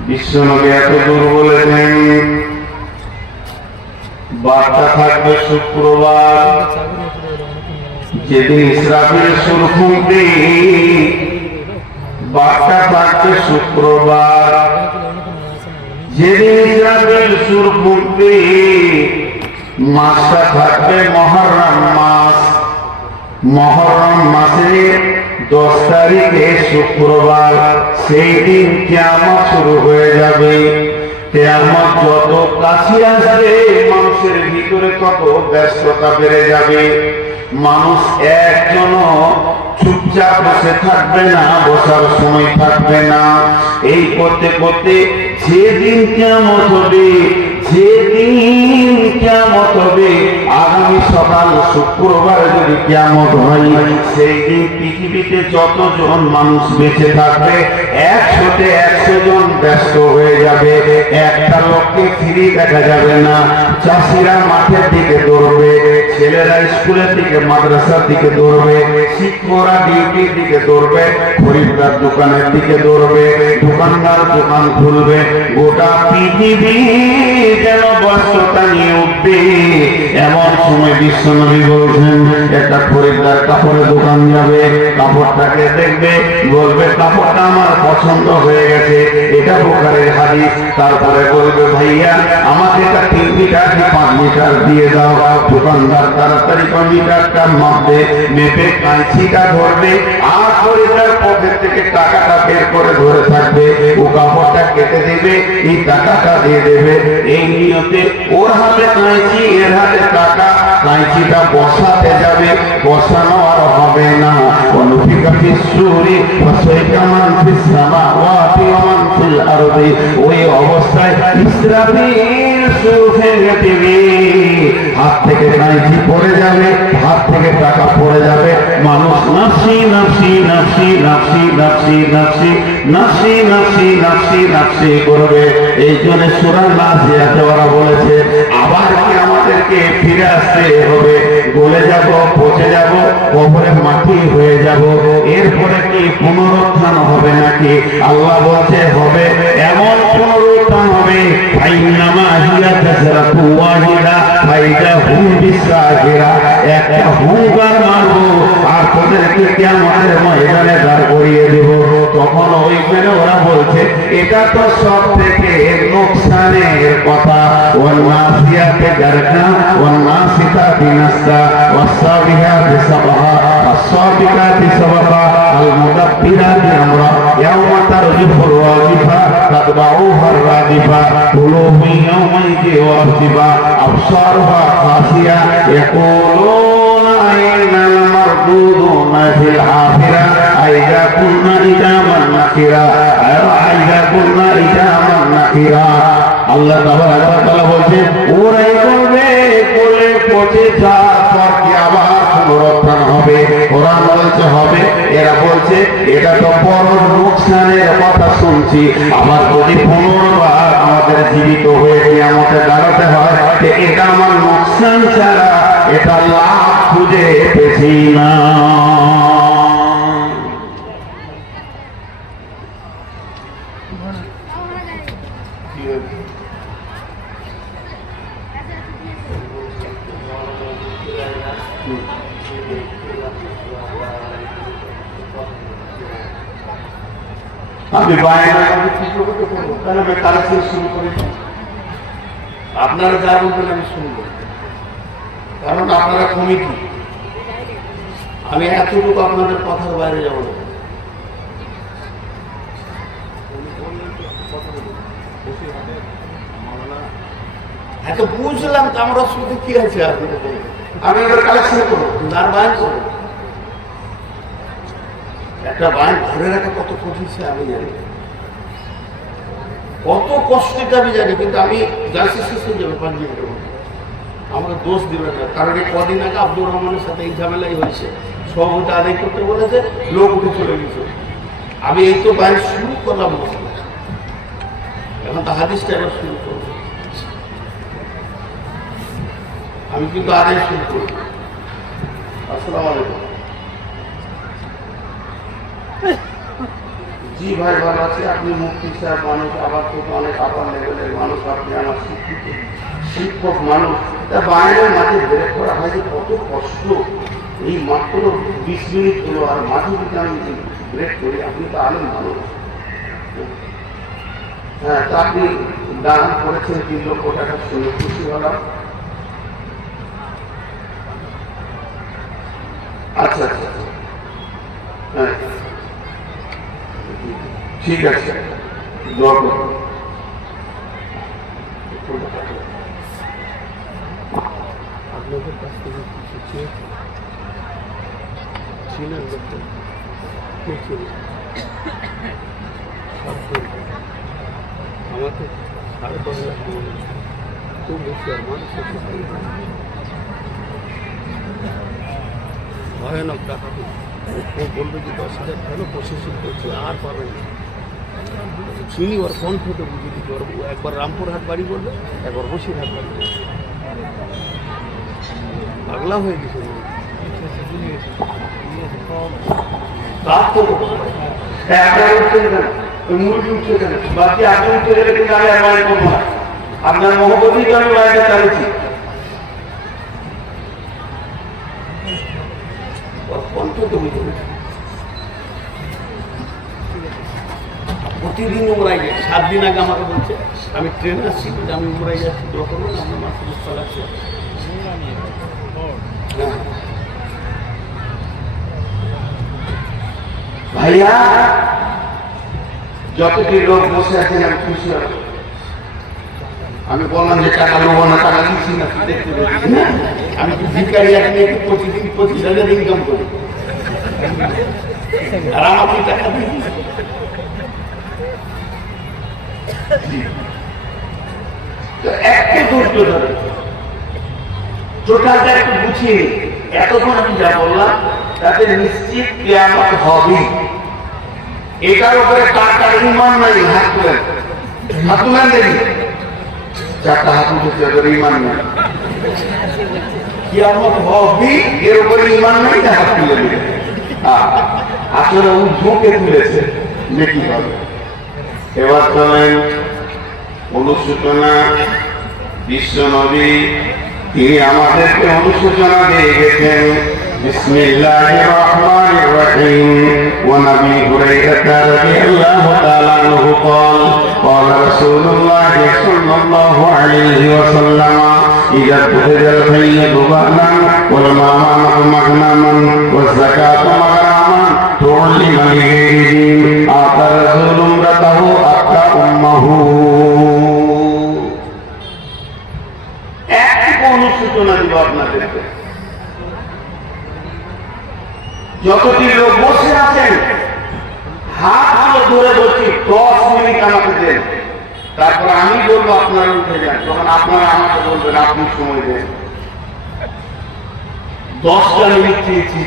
বিশ্বনবী এত দূর বলেছেন, বার্তা থাকবে শুক্রবার, যেদিন ইসরাফিল সুর ফুঁকবে। বার্তা থাকবে শুক্রবার, যেদিন ইসরাফিল সুর ফুঁকবে। মাসটা থাকবে মুহররম মাস। মুহররম মাসের 10 তারিখে শুক্রবার, সেই দিন কিয়ামত শুরু হয়ে যাবে। কিয়ামত যত কাছে আসবে মানুষের ভিতরে তত ব্যস্ততা বেড়ে যাবে। মানুষ একজনও চুপচাপ বসে থাকবে না, বসার সময় থাকবে না। এই করতে করতে যেদিন কিয়ামত হবে, যেদিন কিয়ামত হবে, আগামী সকাল শুক্রবার যদি কিয়ামত হয়, সেই দিন পৃথিবীতে যতজন মানুষ বেঁচে থাকবে 100-তে 100 জন ব্যস্ত হয়ে যাবে। একটা লোককে ফিরে দেখা যাবে না। চাষিরা মাঠের দিকে দৌড়বে, ছেলেরা স্কুলের দিকে মাদ্রাসার দিকে দৌড়বে, শিক্ষকরা ডিউটির দিকে দৌড়বে, খরিদ্দার দোকানের দিকে দৌড়বে, দোকানদার দোকান খুলবে। গোটা পৃথিবী যেন ব্যস্ততা নিয়ে উঠবে। এমন সময় বিশ্বনবী বলছেন, একটা খরিদ্দার কাপড়ের দোকান যাবে, কাপড়টাকে দেখবে, বলবে কাপড়টা আমার পছন্দ হয়ে গেছে, এটা বুখারীর হাদিস। তারপরে বলবে, ভাইয়া আমাকে এটা 3 মিটার কি 5 মিটার দিয়ে দাও। দোকানদার তাড়াতাড়ি মিটারটা মাপবে, মেপে কাঁচিটা ধরবে, আর খরিদ্দার পকেট থেকে টাকাটা বের করে ধরে থাকবে। ও কাপড়টা কেটে দেবে, এই টাকাটা দিয়ে দেবে। এই নিয়তে ওর হাতে কাঁচি, এর হাতে টাকা। কাঁচিটা বসাতে যাবে, বসানো আর হবে না। অনুফিকা ফিস সূরি ফাসাইকা মান ফিস সামাওয়াতি ওয়া মান ফিল আরদি। ওই অবস্থায় ইসরাফিল সুর ফেলে দিবে, হাত থেকে কাঁচি পড়ে যাবে, হাত থেকে টাকা পড়ে যাবে। মানুষ নাফসি নাফসি নাফসি নাফসি নাফসি নাফসি নাফসি নাফসি নাফসি নাফসি করবে। এই জন্য সূরা নাজিয়াতে ওরা বলেছে, আবার কি আমাদেরকে ফিরে আসতে হবে? গলে যাব, পচে যাব, কবরে মাটি হয়ে যাব, এরপরে কি পুনরুত্থান হবে নাকি? আল্লাহ বলছে হবে। এমন পুনরুত্থান হবে, ফাইন্নামা হিয়া তাজরাতু ওয়াহিদা ফাইদা হুম বিসাহিরা। একটা হুঙ্কার মারবো আর তোদেরকে কিয়ামতের ময়দানে দাঁড় করিয়ে দেব। তখন ওইখানে ওরা বলছে, এটা তো সব থেকে নোকসানের কথা। ওয়ান্নাসিয়াতে গারকা ওয়ান্নাসিতাতি নাসা ওয়াসসাবিহাতি সাবহা ওয়াসসাবিকাতি সাবহা আল-মুদাব্বিরাতি আমরা ইয়াওমা তারজিফুর রাজিফা তাতবাউহার রাজিফা কুলুবুন ইয়াওমাইযিন ওয়াজিফা আবসারুহা খাসিয়া ইয়াকুলুনা আইনাল মারদুদুনা ফিল আখিরা আইযা কুননা ইদামান নাকিরা আইযা কুননা ইদামান নাকিরা। আল্লাহ তাআলা বলছে ওরাই বলবে কোলে পচে যাওয়ার পর কি আবার পুনরুত্থান হবে? কোরআন বলছে হবে, এরা বলছে এটা তো বড় লোকসানের কথা শুনছি। আবার যদি পুনর্বার আমাদের জীবিত হয়ে কিয়ামতে দাঁড়াতে হয়, এটা আমার লোকসান ছাড়া এটা লাভ খুঁজে পেছি না। আমি শুরু করি, আপনারা যা বলবেন আমি শুনবো, কারণ আপনারা কমিটি। আমি এতটুকু আপনাদের কথার বাইরে যাব না। এত বুঝলাম তো আমরা শুধু কি আছে, আমি ওদের কালেকশন করবো, তার বায়ন করবো। একটা বায়ন ধরে রাখা কত কঠিন সে আমি জানি, কত কষ্টটা আমি জানি, কিন্তু আমি জার্সি শেষ হয়ে যাবে পাঞ্জিয়ে দেবো, আমাকে দোষ দিবেন না। কারণ এই কদিন আগে আব্দুর রহমানের সাথে এই ঝামেলাই হয়েছে, সব ওটা আদায় করতে বলেছে, লোক উঠে চলে গেছে। আমি এই তো বায়ন শুরু করলাম, এখন তো হাদিসটা এবার শুরু করবো। আমি কিন্তু আদায় শুরু করবো। আসসালামু আলাইকুম। জি ভাই, ভালো আছে। আপনি মুফতি সাহেব মানুষ, আবার তো অনেক আপার লেভেলের মানুষ, আপনি আমার শিক্ষক মানুষ। তা বাইরের মাঝে ব্রেক করা হয় যে কত কষ্ট। এই মাত্র 20 মিনিট হলো, আর মাঝে যদি আমি ব্রেক করি, আপনি তো আলেম মানুষ। হ্যাঁ, তা আপনি দান করেছেন 3 লক্ষ টাকা, শুনে খুশি হলাম। আচ্ছা আচ্ছা, হ্যাঁ ঠিক আছে, দোয়া করুন। আপনাদের কাছ থেকে কিছু চেয়েছিলেন, আমাকে 10.5 লাখ খুব বেশি, আর মানুষ ভয়ানক টাকা। ও বলবে যে 10,000 কেন প্রসেসিং করছে, আর পাবে না। চিনি ওর কণ্ঠতে বুঝিয়ে দিচ্ছি, ওর একবার রামপুরহাট বাড়ি বলবে, একবার বসিরহাট বাড়ি বলবে, পাগলা হয়ে গেছে। মুরগি উঠছে কেন, বাকি আপনি উঠতে গেলে কিন্তু আমি আর বাড়ি করবো না। আপনার মহব্বতই তো আমি বাড়িতে চালিয়েছি। প্রতিদিন উমরাই যাই। 7 দিন আগে আমাকে বলছে, আমি ট্রেন আসছি, আমি উমরাই যাচ্ছি, যখন আমরা মাসে চালাচ্ছি। ভাইয়া, যতটি লোক বসে আছেন আমি খুশি হলাম। আমি বললাম যে টাকা নেবো না, টাকা দিচ্ছি না, দেখতে আমি তো ভিকারি, আপনি একটু প্রতিদিন 25,000 ইনকাম করি, আর আমাকে টাকা দিই। একটু ধৈর্য ধরে টোটালটা একটু বুঝিয়ে, এতক্ষণ আমি যা বললাম তাতে নিশ্চিত কিয়ামত হবে। এটার উপরে টাকার ইমান নাই, হাত তুলেন, হাত তুলেন দেখি, 4টা হাত উঠেছে, ওদের ইমান নাই। কিয়ামত হবে, এর উপরে ইমান নাই, হাত তুলে দিবে। আসলে ও ঝোঁকে তুলেছে, নাকি হবে। এবার চলেন অনুসূচনা। বিশ্ব নবী তিনি আমাদেরকে অনুসূচনা দিয়ে গেছেন। বিসমিল্লাহির রহমানির রহিম। ওয়া নবী হুরায়রা রাদিয়াল্লাহু তাআলা আনহু قال قال رسول الله صلى الله عليه وسلم إذا اتخذ الحي ضبانا والماء مغنما والزكاة مغراما تعلم لغير دين آتى رسول امرته أتى أمه। অনুসূচনা দিব আপনাদেরকে। যতটি লোক বসে আছেন, হাতগুলো ধরে বলছি 10 মিনিট আমাকে দেন। তারপর আমি বলবো আপনারা উঠে যান, তখন আপনারা আমাকে বলবেন আপনি সময় দেন। 10টা মিনিট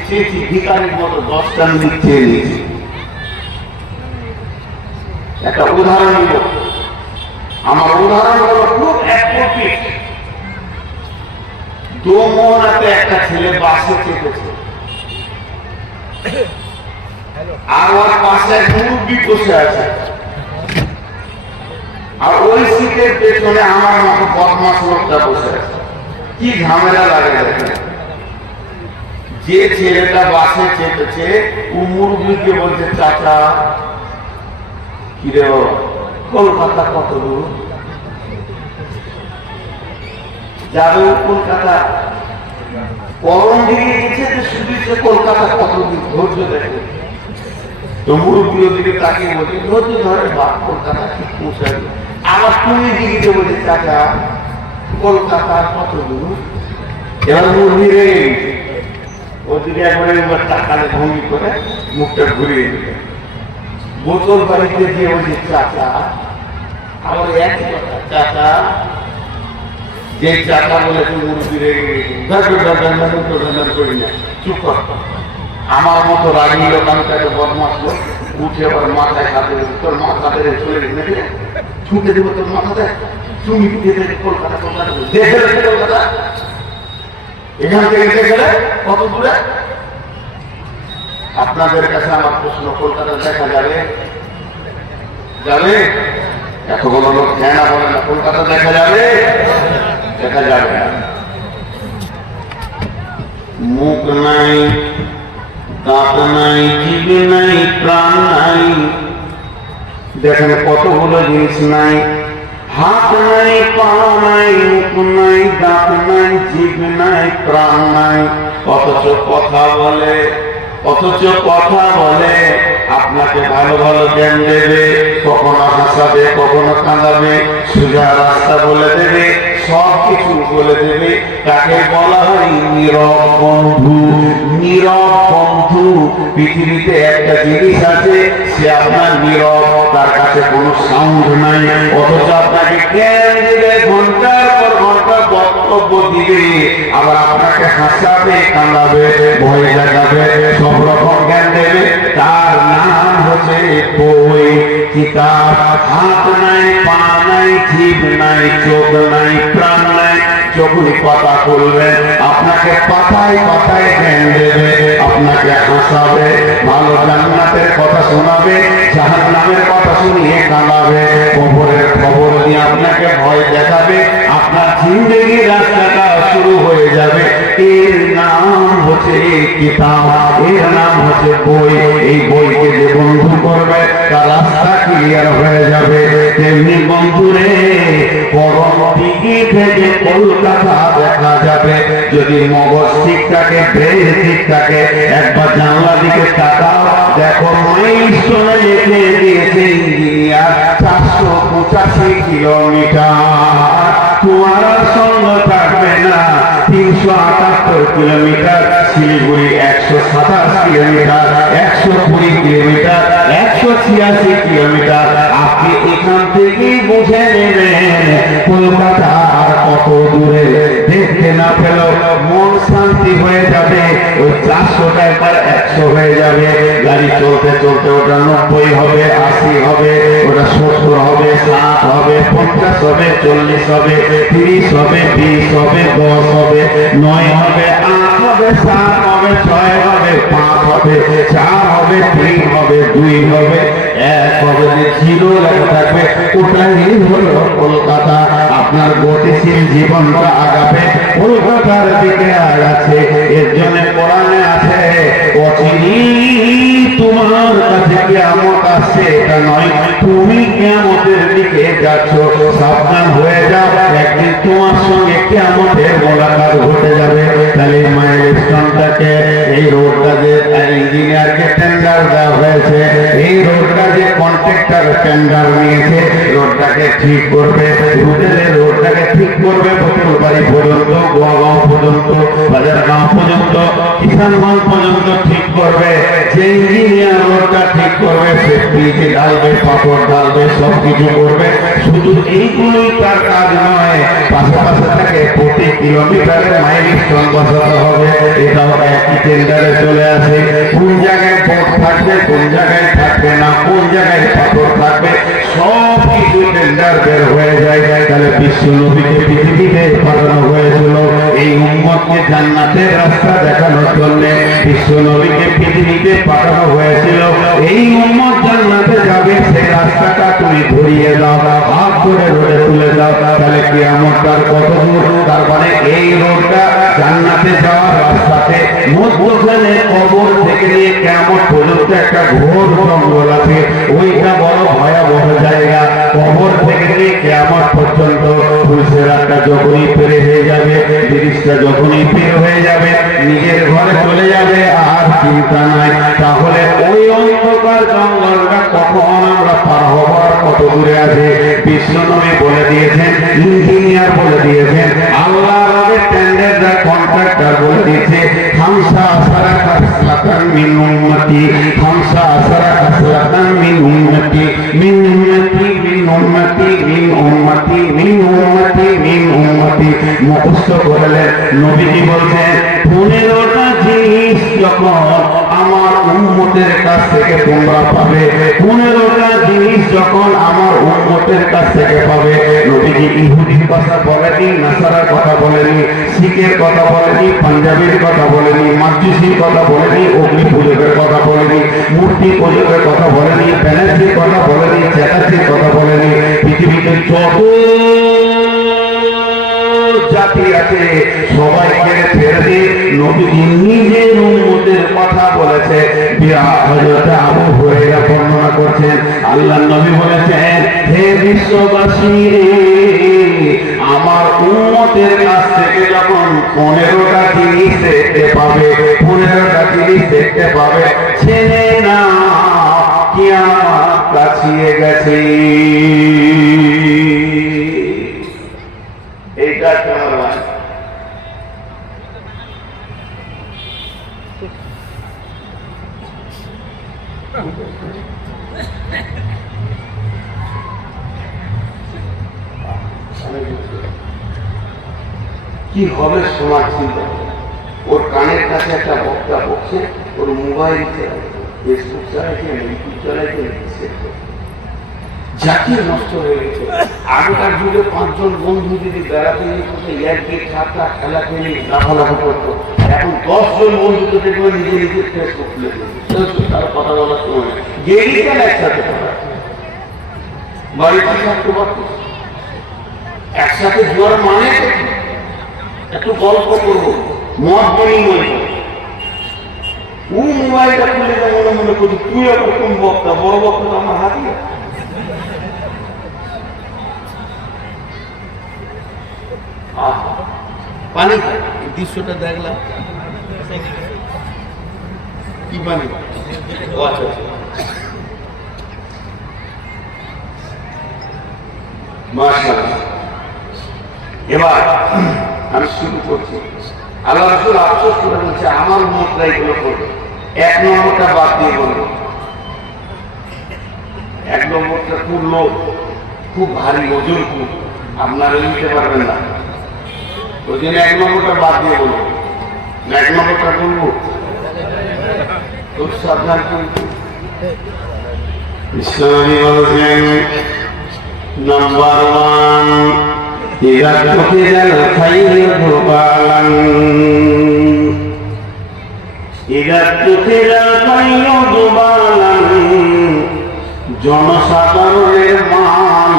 চেয়েছি ভিখারির মতো 10টা মিনিট চেয়ে নিয়েছি। একটা উদাহরণ দিব, আমার উদাহরণ হলো খুব অ্যাপ্রোপ্রিয়েট। দোমনাতে একটা ছেলে বাসে চেপেছে, আর ওর পাশে এক মুরব্বি বসে আছে, আর ওই সিটের পেছনে আমার মতো বদমাস লোকটা বসে আছে। কি ঝামেলা লাগে দেখেন। যে ছেলেটা বাসে চেপেছে ও মুরব্বিকে বলছে, চাচা কি রে কলকাতা কত দূর যাবে? কলকাতা করম দিকে গেছে, যে শুধু কলকাতা কত দূর, ধৈর্য দেখে। তো মুরব্বী দিকে তাকিয়ে বলছে, ধৈর্য ধরে বাপ, কলকাতা ঠিক পৌঁছাবে। আবার তুমি দিকে বলছে, চাচা কলকাতা কত দূর? এবার মুরব্বী রেগে গেছে, ওদিকে একবারে টাকালে ভঙ্গি করে মুখটা ঘুরিয়ে দিবে। বোতল বাড়িতে গিয়ে বলছে, চাচা আবার একই কথা, চাচা। যে চাচা বলে তুমি মুরব্বী রেগে গেছে, করি না, চুপ কর। আমার মতো রাগি লোক, আমি তাকে বদমাস লোক, উঠে আবার মাথায় হাতে, তোর মাথাতে চলে গেছে, ছুটে দেবো তোর মাথাতে, তুমি কলকাতা কলকাতা দেখে কলকাতা, এখান থেকে দেখে কত দূরে? আপনাদের কাছে আমার প্রশ্ন, কলকাতা দেখা যাবে? যাবে? এতগুলো লোক হ্যাঁ না বলে না, কলকাতা দেখা যাবে? দেখা যাবে না। মুখ নাই, দাঁত নাই, জিভ নাই, প্রাণ নাই, দেখেন কতগুলো জিনিস নাই। হাত নাই, পা নাই, মুখ নাই, দাঁত নাই, জিভ নাই, প্রাণ নাই, অথচ কথা বলে। আপনাকে ভালো ভালো জ্ঞান দেবে, কখনো হাসাবে, কখনো কাঁদাবে, সোজা রাস্তা বলে দেবে, সবকিছু বলে দেবে। তাকে বলা হয় নীরব বন্ধু। নীরব বন্ধু, পৃথিবীতে একটা জিনিস আছে, সে আপনার নীরব, তার কাছে কোনো সাউন্ড নাই, অথচ আপনাকে জ্ঞান দেবে, ঘন্টার পর ঘন্টা বক্তব্য দিবে, আবার আপনাকে হাসাবে, কাঁদাবে, ভয় দেখাবে, সব রকম জ্ঞান দেবে। তার নাম হচ্ছে বই, কিতাব। হাত নাই, পা নাই, জিভ নাই, চোখ নাই, প্রাণ নাই, যখনই কথা বলবেন আপনাকে পাতায় পাতায় জ্ঞান দেবে, আপনাকে হাসাবে, ভালো জান্নাতের কথা শোনাবে, জাহান্নামের কথা শুনিয়ে কাঁদাবে, কবরের খবর দিয়ে আপনাকে ভয় দেখাবে, আপনার জিন্দেগির রাস্তাটা শুরু হয়ে যাবে। এর নাম হচ্ছে কিতাব, এর নাম হচ্ছে বই। এই বইকে যে বন্ধু করবে তার রাস্তা ক্লিয়ার হয়ে যাবে। তেমনি বন্ধুরে, পরম দিকে থেকে কলকাতা দেখা যাবে। যদি মগজ ঠিক থাকে, ব্রেন ঠিক থাকে, একবার জানলা দিকে তাকাও, দেখো মাইলস্টোনে লিখে দিয়েছে ইঞ্জিনিয়ার 485 কিলোমিটার। তোমার সঙ্গে থাকবে না 378 kilometre, Siliguri 127 kilometre, 120 kilometre, 186 kilometre. আপনি এখান থেকেই বুঝে নেবেন কলকাতা আর কত দূরে। দেখতে না পেলেও মন শান্তি হয়ে যাবে। ওই 400টা একবার 100 হয়ে যাবে। গাড়ি চলতে চলতে ওটা 90 হবে, 80 হবে, ওটা 70 হবে, 60 হবে, 50 হবে, 40 হবে, 30 হবে, 20 হবে, 10 হবে, 9 হবে, 8 হবে, 7 হবে, 6 হবে, 5 হবে, 4 হবে, 3 হবে, 2 হবে, 1 হবে, যে 0 লেখা থাকবে, ওটাই হলো কলকাতা। আপনার গতিশীল জীবনটা আগাবে কলকাতার দিকে আগাচ্ছে। এর জন্য কোরআনে আছে, অচিরি তোমার কাছে কিয়ামত আসছে, এটা নয় তুমি কিয়ামতের দিকে যাচ্ছ। সাবধান হয়ে যাও, একদিন তোমার সঙ্গে কিয়ামতের মোলাকাত ঘটে যাবে। তাহলে মাইলস্টোনটাকে, এই রোডটা যে ইঞ্জিনিয়ারকে টেন্ডার দেওয়া হয়েছে, এই রোডটা যে কন্ট্রাক্টর টেন্ডার নিয়েছে, রোডটাকে ঠিক করবে, রোডটাকে ঠিক করবে, বোতলবাড়ি পর্যন্ত, গোয়াগাঁও পর্যন্ত, বাজারগাঁও পর্যন্ত, কিষানগঞ্জ পর্যন্ত ঠিক করবে। যে ইঞ্জিনিয়ার রোডটা ঠিক করবে, সে পিচে ঢালবে, পাথর ঢালবে, সবকিছু করবে, শুধু এইগুলোই তার কাজ নয়, পাশাপাশি তাকে প্রতি কিলোমিটারে মাইলস্টোন বসাতে হবে। এটাও একই টেন্ডারে চলে আসে। কোন জায়গায় বোট থাকবে, কোন জায়গায় থাকবে না, কোন জায়গায় পাথর থাকবে, সব কিছু টেন্ডার বের হয়ে যায়। তাহলে বিশ্ব নবীকে পৃথিবীতে পাঠানো হয়েছিল এই উম্মতকে জান্নাতের রাস্তা দেখানোর জন্য। বিশ্ব নবীকে পৃথিবীতে পাঠানো হয়েছিল এই উম্মত জান্নাতে যাবে, সেই রাস্তাটা তুমি ধরিয়ে দাও, হাত ধরে ধরে তুলে দাও। তাহলে কিয়ামতটার কত দূর? তার মানে এই রোডটা জান্নাতে যাওয়ার রাস্তাতে মধ্যখানে কবর থেকে নিয়ে কিয়ামত পর্যন্ত একটা ঘোর জঙ্গল আছে। ওইটা বড় ভয়াবহ জায়গা। কবর থেকে নিয়ে কিয়ামত পর্যন্ত ফুলসেরাতটা যখনই পেরে হয়ে যাবে, জিনিসটা যখনই পের হয়ে যাবে, নিজের ঘরে চলে যাবে, আর চিন্তা নাই। তাহলে ওই অন্ধকার জঙ্গলটা কখন আমরা পার হব, আর কত দূরে আছে? বিশ্বনবী বলে দিয়েছেন, ইঞ্জিনিয়ার বলে দিয়েছেন, আল্লাহ রবের টেন্ডার কন্ট্রাক্টর বলে দিয়েছে, খামসা আসারা খাসলাতান মিন উম্মতি, খামসা আসারা খাসলাতান মিন উম্মতি, মিন উম্মতি, মিন উম্মতি, মিন উম্মতি, মিন উম্মতি, মিন উম্মতি। মুখস্থ করলেন। নবীজি বলছেন 15টা জিনিস যখন আমার উম্মতের কাছ থেকে তোমরা পাবে, 15টা জিনিস যখন আমার উম্মতের কাছ থেকে পাবে। নবীজি ইহুদির কথা বলেনি, নাসারার কথা বলেনি, শিখের কথা বলেনি, পাঞ্জাবির কথা বলেনি, মাজুসির কথা বলেনি, অগ্নি পূজকের কথা বলেনি, মূর্তি পূজকের কথা বলেনি, ব্যানার্জির কথা বলেনি, চ্যাটার্জির কথা বলেনি। পৃথিবীতে যত জাতি আছে সবাইকে ছেড়ে দিয়ে নবীজি নিজের উম্মতের কথা বলেছে। হযরত আবু হুরায়রা বর্ণনা করছেন, আল্লাহর নবী বলেছেন, হে বিশ্ববাসী রে, আমার উম্মতের কাছ থেকে যখন 15টা জিনিস দেখতে পাবে, 15টা জিনিস দেখতে পাবে, ছেড়ে না কিয়ামত কাছে গেছে। এইটা তোমার কি হবে সমাজ চিন্তা। ওর কানের কাছে একটা বক্তা বকছে, ওর মোবাইল ফেসবুক চালাইছে, ইউটিউব চালাইছে, জাতীয় নষ্ট হয়ে গেছে। আগেকার যুগে 5 জন বন্ধু যদি বেড়াতে যেতে ইয়ারকি ঠাট্টা খেলা খেলে লাফালাফি করতো, এখন 10 জন বন্ধুকে দেখবে নিজে নিজে ফেসবুক খুলে তার কথা বলার সময় গেলি কেন একসাথে বাড়িতে থাকতে পারত, একসাথে জোয়ার মানে একটু গল্প করবো, মত বিনিময়। ও মোবাইলটা খুলে মনে মনে করছি তুই কোন বক্তা, বড় বক্তা তো আমার হাতে। পানি দৃশ্যটা দেখলাম, কি পানি? মাশাআল্লাহ। এবার আমি শুরু করছি। আল্লাহ রাসূল আফসোস করে বলছে, আমার উম্মতরা এগুলো করবে। 1 নম্বরটা বাদ দিয়ে বলবো, 1 নম্বরটা খুব লোক, খুব ভারী ওজন, খুব আপনারা নিতে পারবেন না, ওই জন্য 1 নম্বরটা বাদ দিয়ে বলবো। 1 নম্বরটা বলবো, খুব সাবধান কিন্তু। ইসলামী বলছেন নাম্বার 1, ইযা তুকিরাল খাইরু দুবালান, ইযা তুকিরাল খাইরু দুবালান, জনসাধারণের মাল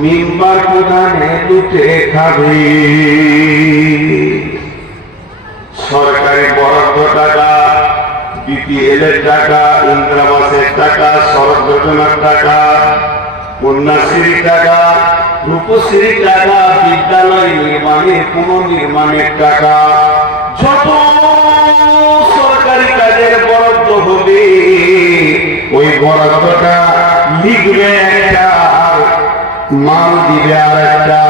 মিম্বার প্রধানে লুটে খাবে। সরকারি বরাদ্দ টাকা, বিপিএল এর টাকা, ইন্দিরাবাসের টাকা, সড়ক যোজনার টাকা, কন্যাশ্রীর টাকা, রূপশ্রীর টাকা, বিদ্যালয় নির্মাণের পুনর্নির্মাণের টাকা, যত সরকারি কাজের বরাদ্দ হবে ওই বরাদ্দটা লিখবে একটা মাল দিবে আর একটা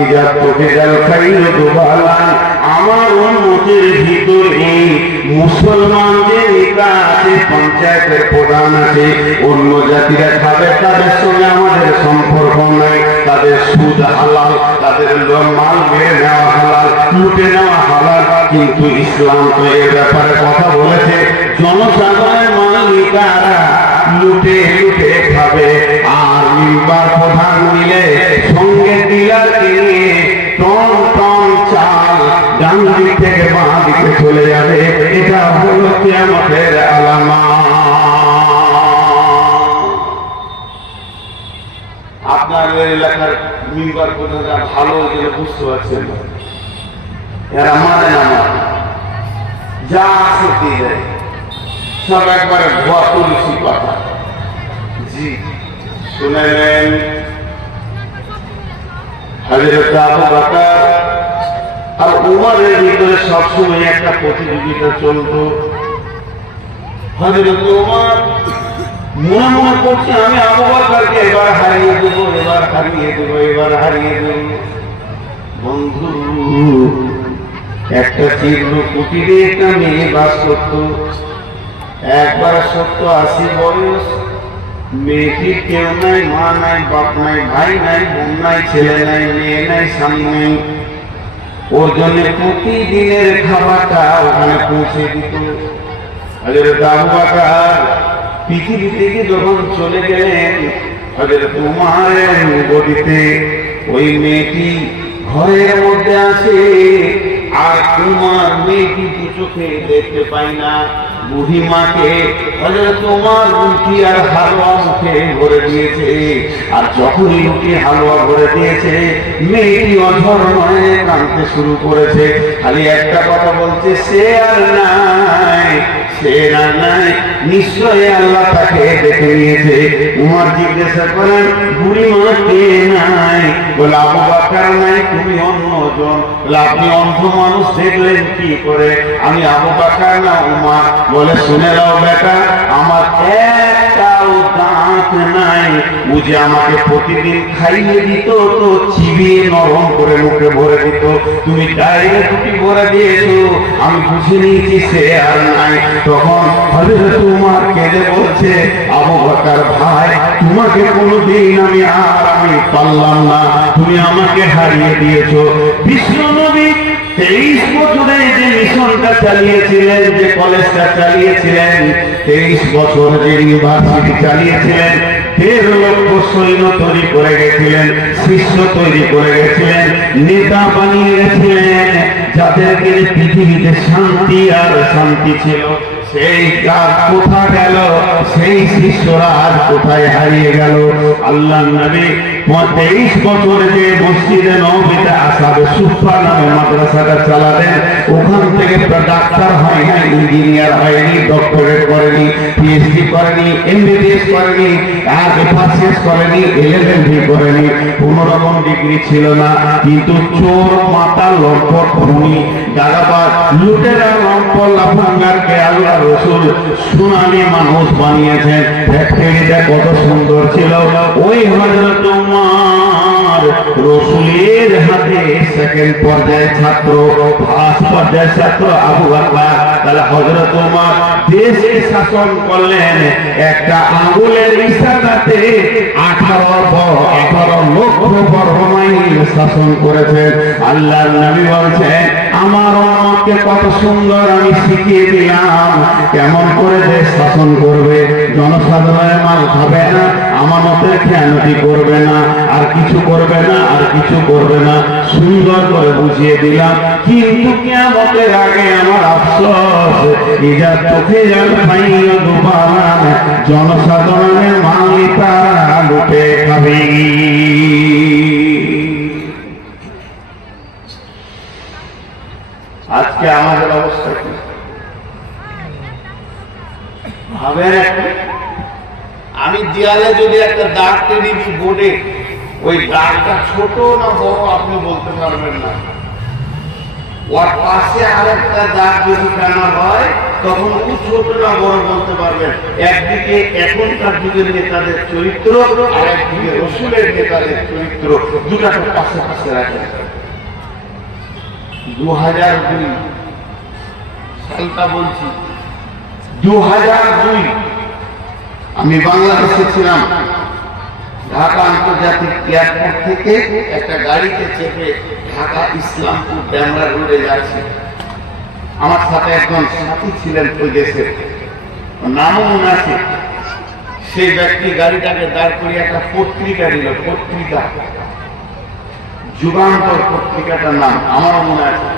ইজাত তোকে জাল খাইল দুবালান। আমার উম্মতের ভিতরে মুসলমানদের নেতা আছে, পঞ্চায়েতের প্রধান আছে, অন্য জাতিরা খাবে, তাদের সঙ্গে আমাদের সম্পর্ক নাই। তাদের সুদ হালাল, তাদের মাল মেরে নেওয়া হালাল, লুটে নেওয়া হালাল। কিন্তু ইসলাম তো এর ব্যাপারে কথা বলেছে, জনসাধারণের মালিকারা লুটে লুটে খাবে। আর মিম্বার প্রধান মিলে সঙ্গে ডিলারকে নিয়ে টন টন চাল ডান দিক থেকে বাঁ দিকে চলে যাবে। এটা হলো কিয়ামতের আলামত। আপনাদের এলাকার মিম্বার প্রধানরা ভালো করে বুঝতে পারছেন, এরা মানে না, যা আছে দিয়ে সব একবারে ভুয়া তুলসী কথা। জি শুনেন, হযরত আবু বকর আর উমরের ভিতরে সবসময় একটা প্রতিযোগিতা চলতো। হযরত উমর মনে মনে করছে আমি আবু বকরকে এবার হারিয়ে দেবো, এবার হারিয়ে দেবো, এবার হারিয়ে দেবো। বন্ধু, একটা তীব্র কুটিরে একটা মেয়ে বাস করত। একবার 70-80 বয়স, মেয়েটির কেউ নাই, মা নাই, বাপ নাই, ভাই নাই, বোন নাই, ছেলে নাই, মেয়ে নাই, স্বামী নেই। ওর জন্য প্রতিদিনের খাবারটা ওখানে পৌঁছে দিত। হযরত আবু বকর পৃথিবী থেকে যখন চলে গেলেন, হযরত উমরের গদিতে ওই মেয়েটি ঘরের মধ্যে আছে। আর উমর মেয়েটি দু চোখে দেখতে পাই না। বুড়িমাকে হযরত উমর রুটি আর হালুয়া মুখে ভরে দিয়েছে। আর যখনই রুটি হালুয়া ভরে দিয়েছে, মেয়েটি অঝর নয় কাঁদতে শুরু করেছে। খালি একটা কথা বলছে, সে আর নাই, সে আর নাই, নিশ্চয়ই আল্লাহ তাকে দেখে নিয়েছে। উমর জিজ্ঞাসা করেন, বুড়িমা কে নাই? বলে আবু বকর নাই, তুমি অন্যজন। বলে আপনি অন্ধ মানুষ দেখলেন কি করে? আমি আবু বকর না উমর। বলে শুনে নাও বেটা, আমার একটাও দাঁত নাই। ও যে আমাকে প্রতিদিন খাইয়ে দিত, তো চিবিয়ে নরম করে মুখে ভরে দিত। তুমি ডাইরেক্ট রুটি ভরে দিয়েছো, আমি বুঝে নিয়েছি সে আর নাই। তখন হযরত উমর কেঁদে বলছে, আবু বকর ভাই, তোমাকে কোনোদিন আমি পারলাম না, তুমি আমাকে হারিয়ে দিয়েছো। বিশ্ব নবী 23 বছরে যে মিশনটা চালিয়েছিলেন, যে কলেজটা চালিয়েছিলেন, 23 বছর যে ইউনিভার্সিটি চালিয়েছিলেন, 1.5 লক্ষ সৈন্য তৈরি করে গেছিলেন, শিষ্য তৈরি করে গেছিলেন, নেতা বানিয়ে গেছিলেন, যাদেরকে পৃথিবীতে শান্তি আর শান্তি ছিল। সেই কাজ কোথা গেল? সেই শিষ্যরা আজ কোথায় হারিয়ে গেল? আল্লাহ নবী 23 বছর যে মসজিদে নববীতে আসহাবে সুফা নামে মাদ্রাসাটা চালালেন, ওখান থেকে ডাক্তার হয় না, ইঞ্জিনিয়ার হয়নি, ডক্টরেট করেনি, পিএইচডি করেনি, এমবিবিএস করেনি, আর এফআরসিএস করেনি, এলএলবি করেনি, কোনো রকম ডিগ্রি ছিল না। কিন্তু চোর, মাতাল, লম্পট, খুনি, দাগাবাজ, লুটেরা, লম্পট, লাফাঙ্গারকে আল্লাহ রাসূল সুনামি মানুষ বানিয়েছেন। ফ্যাক্টরিটা কত সুন্দর ছিল। ওই হযরত উমর রাসূলের হাতে সেকেন্ড পর্যায়ে ছাত্র, ফার্স্ট পর্যায়ে ছাত্র আবু বকর। তাহলে হযরত উমর দেশে শাসন করলেন একটা আঙ্গুলের ইশারাতে। 18 লক্ষ বর্গ মাইল শাসন করেছেন। আল্লাহর নবী বলছেন, আমার উম্মতকে কত সুন্দর আমি শিখিয়ে দিলাম কেমন করে দেশ শাসন করবে। জনসাধারণের মাল খাবে না, আমানতের খেয়ানতি করবে না, আর কিছু করবে না, আর কিছু করবে না, সুন্দর করে বুঝিয়ে দিলাম। কিন্তু কিয়ামতের আগে আমার আফসোস, ইজা চোখে জল পাইল দুবারান, জনসাধারণের মালিকা লুটে খাবে। আজকে আমাদের অবস্থা কি ভাবেন? আমি দেয়ালে যদি একটা দাগ টেনে দিই বোর্ডে, ওই দাগটা ছোট না বড় আপনি বলতে পারবেন না। ওর পাশে আরেকটা দাগ যদি টানা হয় তখন ও ছোট না বড় বলতে পারবেন। একদিকে এখনকার যুগের নেতাদের চরিত্র, আর একদিকে রসুলের নেতাদের চরিত্র, দুটাকে পাশে পাশে রাখেন। 2002 সালটা বলছি, 2002 আমি বাংলাদেশে ছিলাম। ঢাকা আন্তর্জাতিক এয়ারপোর্ট থেকে একটা গাড়িতে চেপে ঢাকা ইসলামপুর ড্যামরা রোডে যাচ্ছি। আমার সাথে একজন সাথী ছিলেন ওই দেশের, নামও মনে আছে। সেই ব্যক্তি গাড়িটাকে দাঁড় করিয়ে একটা পত্রিকা দিল, পত্রিকা যুগান্তর পত্রিকাটার নাম আমারও মনে আছে।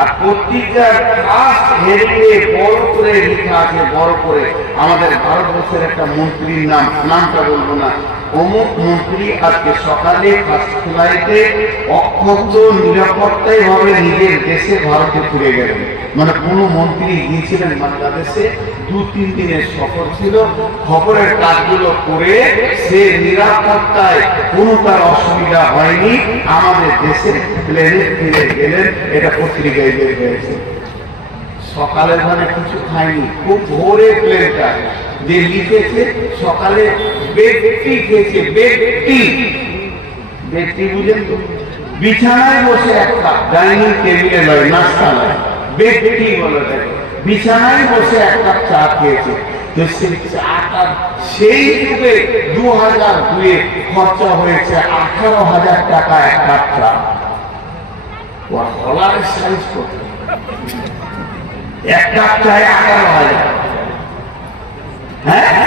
আর পত্রিকার ফার্স্ট হেডিংয়ে বড় করে লেখা আছে, বড় করে আমাদের ভারতবর্ষের একটা মন্ত্রীর নাম, নামটা বলবো না, অমুক মন্ত্রী আজকে সকালে ফার্স্ট ফ্লাইটে অক্ষত নিরাপত্তায় ভাবে নিজের দেশে ভারতে ফিরে গেলেন। মানে কোনো মন্ত্রী গিয়েছিলেন বাংলাদেশে, 2-3 দিনের সফর ছিল, খবরের কাজগুলো করে সে নিরাপত্তায় কোনো তার অসুবিধা হয়নি, আমাদের দেশে প্লেনে ফিরে গেলেন। এটা পত্রিকায় বের হয়েছে। সকালে মানে কিছু খায়নি, খুব ভোরে প্লেনটা যে লিখেছে সকালে ব্যক্তি খেয়েছে, ব্যক্তি ব্যক্তি বুঝেন তো, বিছানায় বসে একটা ডাইনিং টেবিলে নয়, নাস্তা নয়, ব্যক্তি বলে থাকে, বিছানায় বসে একটা চা খেয়েছে। তো সেই চাটা সেই যুগে 2002 খরচা হয়েছে 18,000 টাকা এক কাপ চা। ডলারের সাইজ কত? এক কাপ চায় 18,000। হ্যাঁ,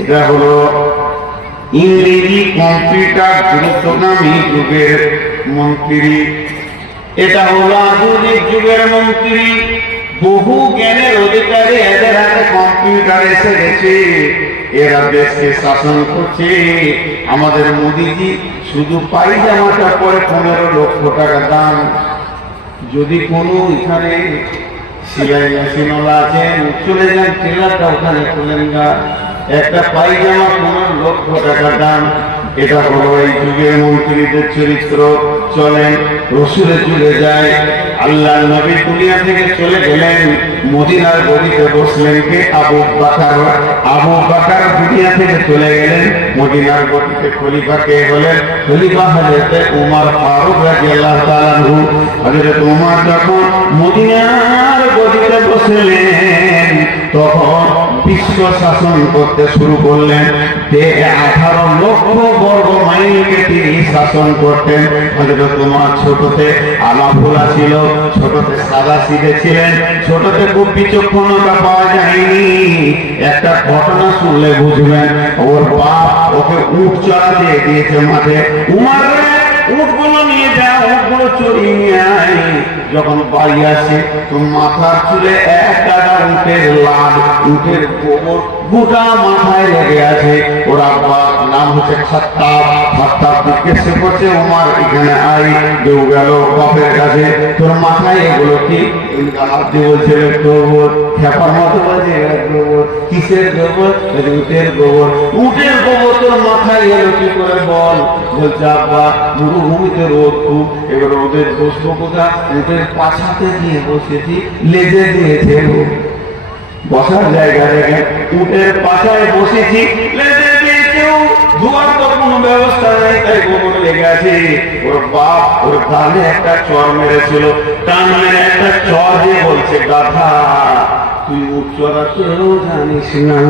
এটা হলো ইংরেজি কম্পিউটার দ্রুতগামী যুগের মন্ত্রী। এটা হলো আধুনিক যুগের মন্ত্রী, বহু জ্ঞানের অধিকারী, এদের হাতে কম্পিউটার এসে গেছে, এরা দেশকে শাসন করছে। আমাদের মোদিজি শুধু পায়জামাটা পরে 15 লক্ষ টাকা দাম। যদি কোনো এখানে সিলাই মেশিনওয়ালা আছেন, চলে যান টেলারটা ওখানে খুলেন গা, একটা পায়জামা 15 লক্ষ টাকা দাম। এটা হলো এই যুগের মন্ত্রীদের চরিত্র। চলেন রসুলের যুগে যায়। আল্লাহ নবী দুনিয়া থেকে চলে গেলেন, মদিনার গদিতে বসলেন কে? আবু বকর। আবু বকর দুনিয়া থেকে চলে গেলেন, মদিনার গদিতে খলিফা কে হলেন? খলিফা হযরত উমর ফারুক রাদিয়াল্লাহু তাআলা আনহু। হযরত উমর যখন মদিনার গদিতে বসলেন তখন বিশ্ব শাসন করতে শুরু করলেন। 18 লক্ষ বর্গ মাইলকে তিনি শাসন করতেন। হযরত উমর ছোটতে আলাভোলা ছিল, ছোটতে সাদা সিধে ছিলেন, ছোটতে খুব বিচক্ষণতা পাওয়া যায়নি। একটা ঘটনা শুনলে বুঝবেন, ওর বাপ ওকে উট চড়াতে দিয়েছে মাঠে। উমর উটগুলো নিয়ে যা, উটগুলো চড়িয়ে নিয়ে আয়। যখন বাড়ি আসে তো মাথার চুলে এক গাদা উটের লাল, উটের গোবর গোটা মাথায় লেগে আছে। ওর আব্বার নাম হচ্ছে খাত্তাব। খাত্তাব জিজ্ঞেস করছে, উমর এখানে আই। কেউ গেল বাপের কাছে, তোর মাথায় এগুলো কি? আপনি বলছে গোবর। খেপার মতো বলছে গোবর। কিসের গোবর? উটের গোবর। উটের গোবর তোর মাথায় এলো কি করে বল? বলছে আব্বা মরুভূমিতে রোদ খুব, এবার রোদের বসবো কোথা? উটের পাছাতে দিয়ে বসেছি, লেজে দিয়েছে বসার জায়গা রেখে, উটের পাছায় বসেছি, লেজে দিয়েছেও, ধোয়ার তো কোনো ব্যবস্থা নেই, তাই গোবর লেগে আছে। ওর বাপ ওর কানে একটা চর মেরেছিল, কান মেরে একটা চর দিয়ে বলছে, গাধা তুই উট চড়াতেও জানিস না,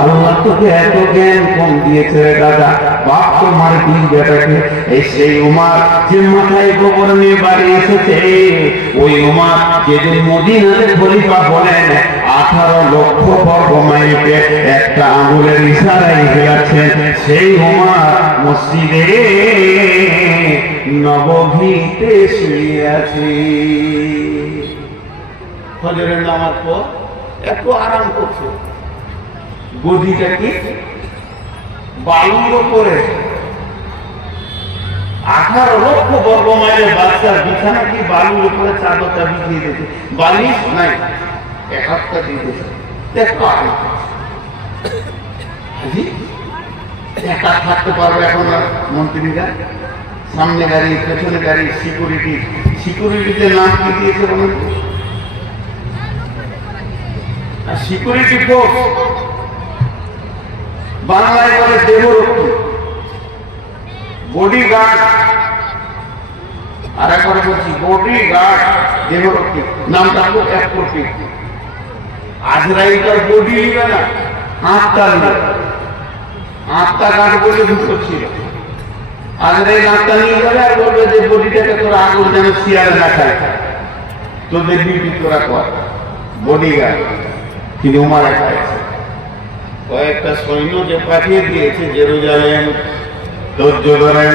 আল্লাহ তোকে এত জ্ঞান কম দিয়েছে রে গাধা, বাপ তো মারবি বেটাকে। এই সেই উমর যে মাথায় গোবর নিয়ে বাড়ি এসেছে, ওই উমর যেদিন মদিনার খলিফা বলেন 18 লক্ষ বর্গ মাইলকে একটা আঙুলের ইশারায় ফেরাচ্ছেন, সেই উমর মসজিদে নববীতে শুয়ে আছে। ফজরের নামাজ পর একটু আরাম করছে, গদিটা কি বালুর উপরে। 18 লক্ষ বর্গ মাইলের বাচ্চার বিছানা কি বালুর উপরে চাদরটা বিছিয়ে দিয়েছে, বালিশ নাই, এক হাতটা দিয়ে দিয়েছে। একটু আরাম একা থাকতে পারবে এখন আর মন্ত্রীরা? সামনে গাড়ি পেছনে গাড়ি, সিকিউরিটি। সিকিউরিটিদের নাম কি দিয়েছে বলুন? সিকিউরিটি ফোর্স, বাংলায় বলে দেহরক্ষী, বডিগার্ড। আর একবার বলছি বডিগার্ড, দেহরক্ষী। নামটা খুব অ্যাপ্রোপ্রিয়েট। আজরাইলটার বডি নিবে না, আত্মা নিবে। আত্মা গার্ড বলে দুটো ছিল। আজরাইল আত্মা নিয়ে যাবে আর বলবে যে বডিটাকে তোরা আগুন যেন শিয়ালে না খায়, তোদের ডিউটি তোরা কর। বডিগার্ড কিন্তু মারা খাইছে। কয়েকটা সৈন্য যে পাঠিয়ে দিয়েছে জেরুজালেম, ধৈর্য ধরেন,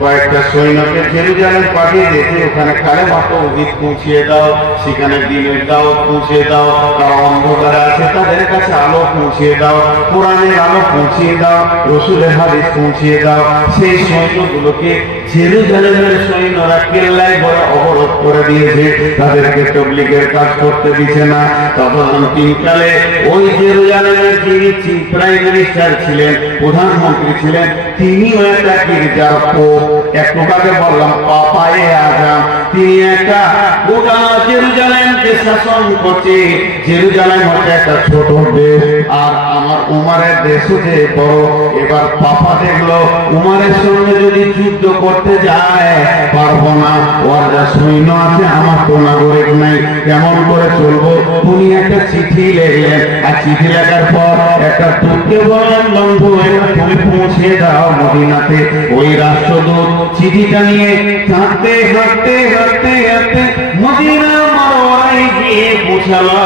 কয়েকটা সৈন্যকে জেরুজালেম পাঠিয়ে দিয়েছে, ওখানে কালেমা তাওহীদ পৌঁছিয়ে দাও, সেখানে দ্বীনের দাওয়াত পৌঁছিয়ে দাও, তারা অন্ধকারে আছে তাদের কাছে আলো পৌঁছিয়ে দাও, কোরআনের আলো পৌঁছিয়ে দাও, রসুলের হাদিস পৌঁছিয়ে দাও। সেই সৈন্যগুলোকে জেরুজালেমের সৈন্যরা কেল্লায় বড় অবরোধ করে দিয়েছে, তাদেরকে তবলিগের কাজ করতে দিচ্ছে না। তদন্তিকালে ওই জেরুজালেমের যিনি প্রাইম মিনিস্টার ছিলেন, প্রধানমন্ত্রী ছিলেন, তিনিও একটা গির্জার পোপ, এক প্রকারে বললাম পাপায়ে আজম। তিনি একটা গোটা জেরুজালেমকে শাসন করছে। জেরুজালেম হচ্ছে একটা ছোট দেশ, আর আমার উমারের দেশও যে বড়। এবার পাপা দেখলো উমারের সঙ্গে যদি যুদ্ধ করতে যায় পারবো না, ওর যা সৈন্য আছে আমার তো নাগরিক নাই, কেমন করে চলবো? উনি একটা চিঠি লিখলেন, আর চিঠি লেখার পর একটা দূতকে বললেন, বন্ধু তুমি পৌঁছে দাও মদিনাতে। ওই রাষ্ট্রদূত চিঠিটা নিয়ে হাঁটতে হাঁটতে হাঁটতে হাঁটতে মদিনা মারওয়ায় গিয়ে পৌঁছালো।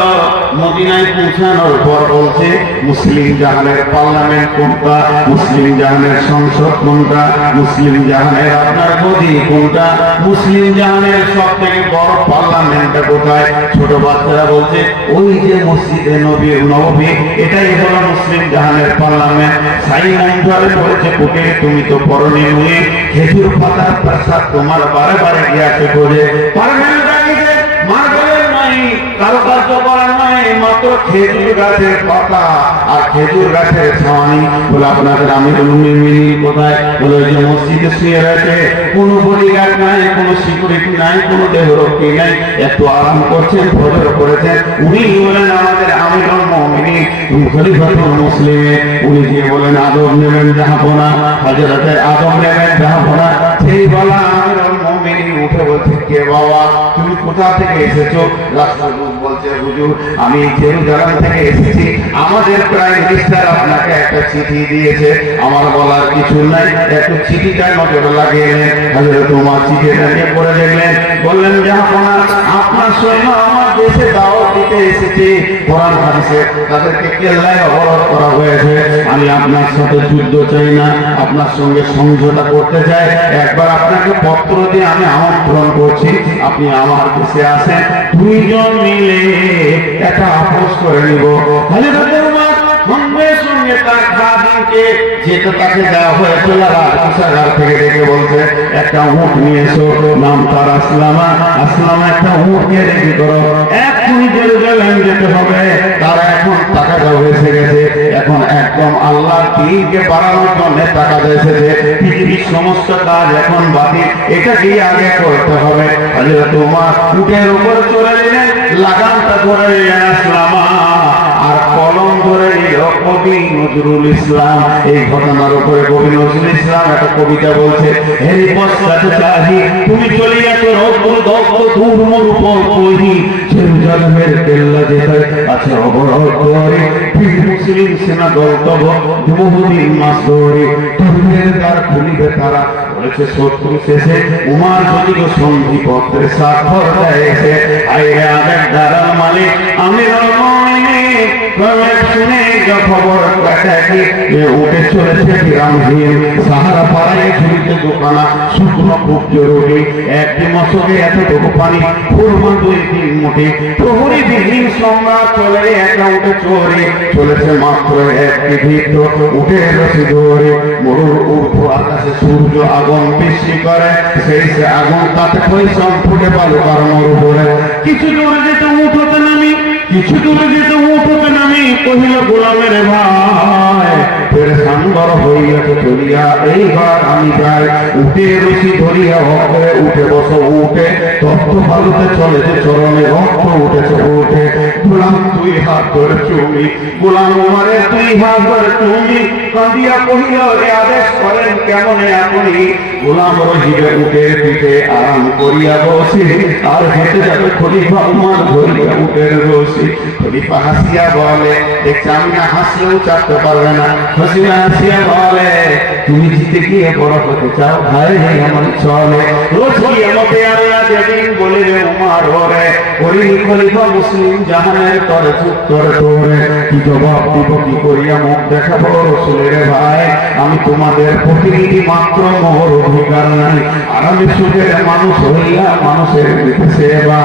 মদিনায় পৌঁছানোর পর বলছে মুসলিম জাহানের পার্লামেন্ট কোনটা, মুসলিম জাহানের সংসদ কোনটা, মুসলিম জাহানের আপনার গদি কোনটা, মুসলিম জাহানের সব থেকে বড় পার্লামেন্টটা কোথায়? ছোট বাচ্চারা বলছে ওই যে মসজিদে নববী, এটাই হলো মুসলিম জাহানের পার্লামেন্ট। সাইমন ধরে বলেছে বুকে তুমি তো পরনে নুয়ে, খেজুর পাতার প্রসাদ তোমার বারে বারে গিয়াছে খোঁজে। পার্লামেন্ট দাঁড়িয়ে মার্বেলের নাই, কারুকার্য করার নাই, মাত্র খেজুর গাছের পাতা আর খেজুর গাছের ছাওয়ানি। বলে আপনাদের আমিরুল মুমিনিন কোথায়? বলে যে মসজিদে শুয়ে রয়েছে, কোনো বডিগার্ড নাই, কোনো সিকিউরিটি নাই, কোনো দেহরক্ষী নাই, একটু আরাম করছেন, ফজর করেছেন। উনি বলেন আমাদের আমিরুল মুমিনিন, খলিফাতুল মুসলিমিন। উনি যে বলেন আদম নেবেন জাহাপনা, হযরতের আদম নেবেন জাহাপনা। সেই বলা আমিরুল মুমিনিন উঠে বলছে কে বাবা, তুমি কোথা থেকে এসেছো? রাষ্ট্রদূত বলছে হুজুর আমি জেরুজালেম থেকে এসেছি, আমাদের প্রাইম মিনিস্টার আপনাকে একটা চিঠি দিয়েছে। আমার বলার কিছু নাই, একটু চিঠিটা নজরে লাগিয়ে নেন। হযরত তোমার চিঠিটা নিয়ে পড়ে দেখলেন, বললেন জাহাপনা আপনার সৈন্য আমার দেশে দাওয়াত দিতে এসেছে, কোরআন হাদিসে তাদেরকে কেল্লায় অবরোধ করা হয়েছে। আমি আপনার সাথে যুদ্ধ চাই না, আপনার সঙ্গে সমঝোতা করতে চাই। একবার আপনাকে পত্র দিয়ে আমি আমন্ত্রণ করছি, আপনি আমার দেশে আসেন, দুইজন মিলে একটা আপোষ করে নিব। সঙ্গে তার খাদিমকে যেটা তাকে দেওয়া হয়েছিল কোষাগার থেকে ডেকে বলছে একটা উট নিয়ে এসো, নাম তার আসলামা। আসলামা একটা উটকে রেডি করো, এখনই জেরুজালেম যেতে হবে। তারা এখন টাকাটা এসে গেছে, এখন একদম আল্লাহর দ্বীনকে বাড়ানোর জন্য টাকা এসেছে। পৃথিবীর সমস্ত কাজ এখন বাতিল, এটাকেই আগে করতে হবে। তোমার উটের উপর চলে গেলেন, লাগামটা ধরে নিলেন আসলামা, আর কলম ধরে নিল কবি নজরুল ইসলাম। এই ঘটনার উপরে কবি নজরুল ইসলাম একটা কবিতা বলছে, হেরি পশ্চাতে চাহি তুমি চলে গেছো রোদ্দুর দগ্ধ ধূর্মর উপর কহি, জেরুজালেমের কেল্লা যেতে আছে অবরোধ করে, ফির মুসলিম সেনা দল তব বহুদিন মাস ধরে, তরুণের দ্বার খুলিবে তারা। বলেছে শত্রু শেষে উমার যদি সন্ধি পত্রে স্বাক্ষর দেয়ছে, আইরে আবেগ দ্বারার মালিক আমিরুল মুমিনিন। শুনে খবর উঠে চলেছে বিরামহীন সাহারা পাড়ায় ঝুড়িতে দোকানা, শুকনো খুব জরুরি, একটি মশকে এতটুকু পানি, খুরমা 2-3 মুঠি। প্রহরী বিহীন সম্রাট চলে একা উঠে চোরে, চলেছে মাত্র একটি ভিত্ত উঠে রসি ধরে। মরুর ঊর্ধ্ব আকাশে সূর্য আগুন বৃষ্টি করে, সেই সে আগুন তাতে পয়সা ফুটে পালো কারণ উপরে। কিছু দূরে যেতে উঠোতে নামি, কিছু দূরে যেতে উঠতে নামি কহিল গোলামের ভাই পেরেশান বড় হইয়াছে চলিয়া এইবার আমি যাই উঠে রশি ধরিয়া ভক্তরে উঠে বসো উঠে তপ্ত ভালুতে চলেছে চরণে রক্ত উঠেছে উঠে গোলাম তুই হাত ধরে চুমি গোলাম উমারে তুই হাত ধরে চুমি কাঁদিয়া কহিল এ আদেশ করেন কেমন এখনই গোলাম রহিবে উঠে পিঠে আরাম করিয়া বসে আর হেঁটে যাবে খলিফা উমার ধরিয়া উঠের রশি খলিফা হাসিয়া বলে দেখছি আমি না হাসলেও চাপতে পারবে না হাসিয়া হাসিয়া বলে তুমি জিতে গিয়ে বড় হতে চাও ভাই আমার চলে রশি আমাকে আল্লাহ যেদিন বলিবে উমার ওরে করিল খলিফা মুসলিম জাহানের তরে চুপ করে তোরে কি জবাব দিব কি করিয়া মুখ দেখাবো রসুলের ভাই আমি তোমাদের প্রতিনিধি মাত্র মোর অধিকার নাই আর আমি সুখের মানুষ হইয়া মানুষের সেবা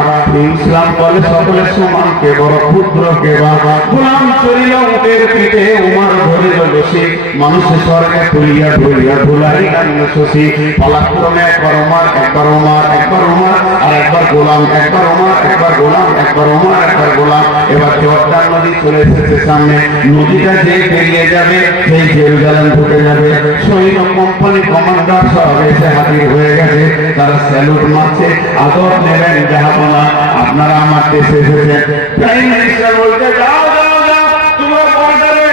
ইসলাম বলে সকলের সমান কে বড় ক্ষুদ্র কে বাবা গোলাম চলিল উটের পিঠে উমার ধরিল রশি মানুষের স্বর্গে তুলিয়া ধরিয়া ধুলাই আনিল শশী পালাক্রমে একবার উমার একবার উমার একবার উমার আর একবার গোলাম একবার উমার একবার গোলাম একবার উমার একবার গোলাম এবার জর্দান নদী চলে এসেছে সামনে নদীটা যে পেরিয়ে যাবে সেই জেরুজালেম ঢুকে যাবে সৈন্য কোম্পানি কমান্ডার সব এসে হাজির হয়ে গেছে তারা স্যালুট মারছে আদর নেবেন জাহাপনা আপনারা আমার দেশে এসেছেন প্রাইম মিনিস্টার বলতে যাও যাও যাও তোমরা বর্ডারে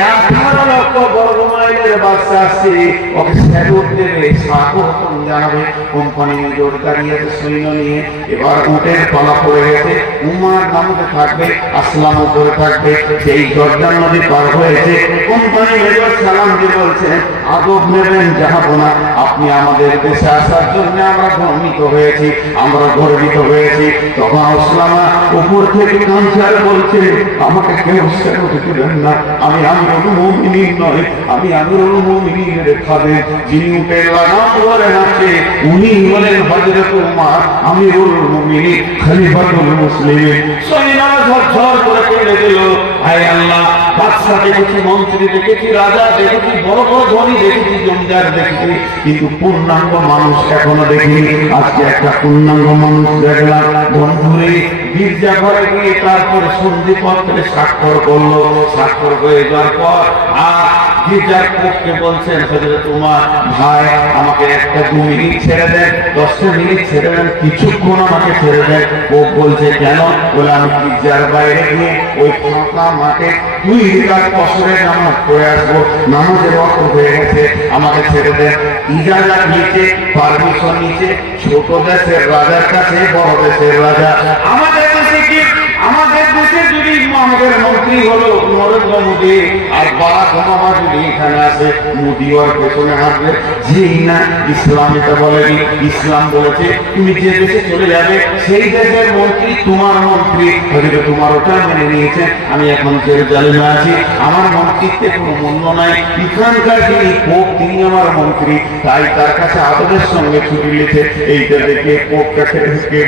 18 লক্ষ বর্গ মাইলের বাচ্চা আসছে ওকে স্যালুট দেবে স্বাগতম জানাবে কোম্পানি মেজর দাঁড়িয়ে সৈন্য নিয়ে এবার উটের পালা পড়ে গেছে উমার নামতে থাকবে আসলাম করে থাকবে সেই জর্দান নদী পার হয়েছে কোম্পানি মেজর সালাম দিয়ে বলছেন আদব নেবেন জাহাপনা আপনি আমাদের দেশে আসার জন্য আমরা ভ্রমিত হয়েছি আমরা গর্বিত হয়েছি তখন আসলামা উপর থেকে কাঞ্চার বলছে আমাকে কেউ স্যালুট দিবেন না আমি আমিরুল মুমিনিন নয় আমি আমিরুল মুমিনিনের খাদেম যিনি উটের লাগাম ধরে আছে উনি হলেন হযরত উমর আমিরুল মুমিনিন খলিফাতুল মুসলিমিন সৈন্যরা ঝরঝর করে কেঁদে দিল হায় আল্লাহ বাদশা দেখেছি মন্ত্রী দেখেছি রাজা দেখেছি বড় বড় ধনী দেখেছি জমিদার দেখেছি কিন্তু পূর্ণাঙ্গ মানুষ এখনো দেখিনি আজকে একটা পূর্ণাঙ্গ মানুষ দেখলাম বন্ধুরে গির্জা ঘরে গিয়ে তারপরে সন্ধিপত্রে স্বাক্ষর করলো স্বাক্ষর হয়ে যাওয়ার পর আর গির্জার পক্ষে বলছেন তোমার ভাই আমাকে একটা 2 মিনিট ছেড়ে দেন 10 মিনিট ছেড়ে দেন কিছুক্ষণ আমাকে ছেড়ে দেন ও বলছে কেন বলে আমি গির্জার বাইরে গিয়ে ওই ফাঁকা মাঠে 2 রাকাত ফজরের নামাজ পড়ে আসবো নামাজের ওয়াক্ত হয়ে গেছে আমাকে ছেড়ে দেন ইজাজত নিচে পারমিশন নিচে ছোট দেশের রাজার কাছে বড় দেশের রাজা আমাদের দেশে কি আমাদের দেশে যদি আমাদের মন্ত্রী হলো নরেন্দ্র মোদী আর বারাক ওবামা যদি এখানে আসে মোদী ওর পেছনে হাঁটবে যেই না ইসলাম এটা বলেনি ইসলাম বলেছে তুমি যে দেশে চলে যাবে সেই দেশের মন্ত্রী তোমার মন্ত্রী হয়তো তোমার ওটা মেনে নিয়েছে আমি এখন জেরুজালেমে আছি আমার মন্ত্রিত্বে কোনো মূল্য নাই এখানকার যিনি পোপ তিনি আমার মন্ত্রী তাই তার কাছে আদরের সঙ্গে ছুটি নিয়েছে এইটা দেখে পোপ কাছে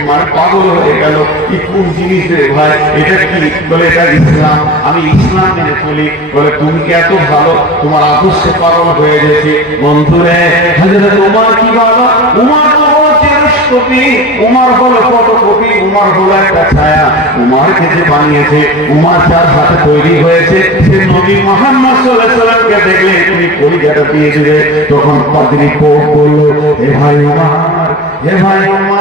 মানে পাগল হয়ে গেল কি কোন জিনিস রে ভাই এটা কি বলে এটা ইসলাম আমি ইসলাম মেনে চলি বলে তুমি কি এত ভালো তোমার আদর্শে পাগল হয়ে গেছে বন্ধুরে হযরত উমর কি বলো উমর তো কপি উমর হলো ফটোকপি উমর হলো একটা ছায়া উমরকে যে বানিয়েছে উমর যার হাতে তৈরি হয়েছে সে নবী মুহাম্মদ সাল্লাল্লাহু আলাইহি ওয়াসাল্লামকে দেখলে তুমি কলিজাটা দিয়ে দিবে তখন পাদ্রী পোপ বলল হে ভাই উমর হে ভাই উমর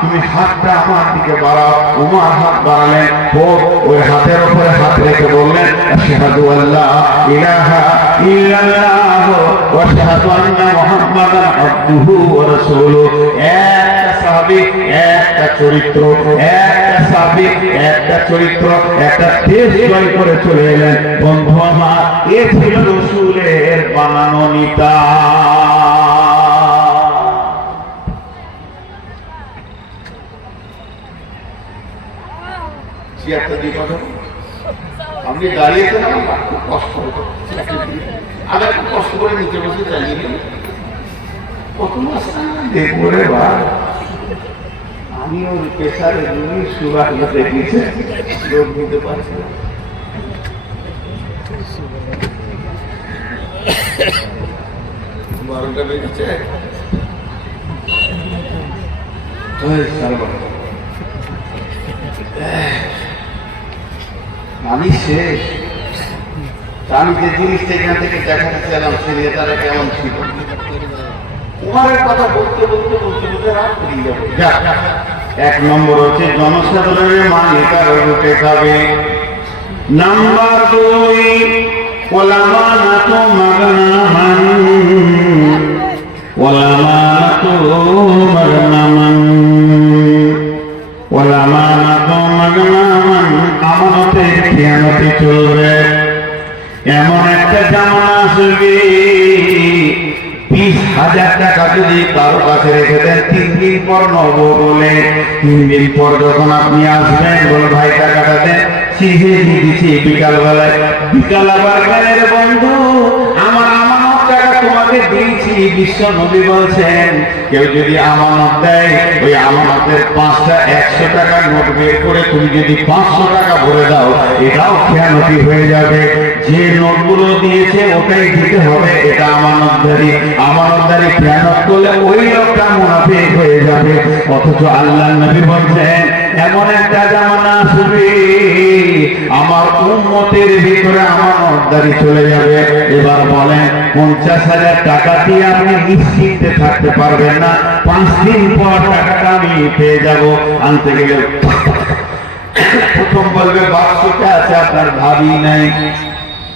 তুমি হাতটা আমার দিকে বাড়াও উমর হাত বাড়ালেন পোপ ওই হাতের উপরে হাত রেখে বললেন আশহাদু আল্লা ইলাহা ইল্লাল্লাহ ওয়া আশহাদু আন্না মুহাম্মাদান আবদুহু ওয়া রাসূলুহু একটা সাহাবী একটা চরিত্র একটা সাহাবী একটা চরিত্র একটা দেশ জয় করে চলে এলেন বন্ধু আমার এ ছিল রাসূলের বানানো নেতা আপনি দাঁড়িয়েছেন আমার খুব কষ্ট হতো আমি খুব কষ্ট করে নিচে বসে চালিয়ে গেল কত মাস দেখবো রে ভাই আমি ওর পেশারে সুগার দেখিয়েছে লোক নিতে পারছি না বারোটা বেজেছে আমি শেষ। আমি যে জিনিসটা এখান থেকে দেখাতে চাইলাম সে নেতারা কেমন ছিল, উমারের কথা বলতে বলতে বলতে বলতে রাত পেরিয়ে যাবে। এক নম্বর হচ্ছে জনসাধারণের মা নেতার রুটে খাবে। নাম্বার 2 ওলামানাতু মাগনামান, ওলামানাতু মাগনামান, ওলামানাতু মাগনামান, আমানতের খেয়ানতি চলবে। এমন একটা জামানা আসবে 20,000 টাকা যদি কারো কাছে রেখে দেন 3 দিন পর নব বলে, 3 দিন পর যখন আপনি আসবেন বল ভাই টাকাটা দেন, সিজে দিচ্ছি বিকালবেলায়, বিকাল আবার গেলের বন্ধু আমার আমানত টাকা তোমাকে দিয়েছি। বিশ্ব নবী বলছেন কেউ যদি আমানত দেয় ওই আমানতের 5টা 100 টাকার নোট বের করে তুমি যদি 500 টাকা ভরে দাও এটাও খেয়ানতি হয়ে যাবে। যে নোটগুলো দিয়েছে ওটাই দিতে হবে, এটা আমানতদারি। আমানতদারি খেয়ানত করলে ওই লোকটা মুনাফিক হয়ে যাবে। অথচ আল্লাহর নবী বলছেন এমন একটা জামানা আসবে আমার উম্মতের ভিতরে আমানতদারি চলে যাবে। এবার বলেন 50,000 টাকা দিয়ে আপনি নিশ্চিন্তে থাকতে পারবেন না, 5 দিন পর টাকাটা আমি পেয়ে যাব। আনতে গেলে প্রথম বলবে বাক্সটা আছে আপনার ভাবি নাই,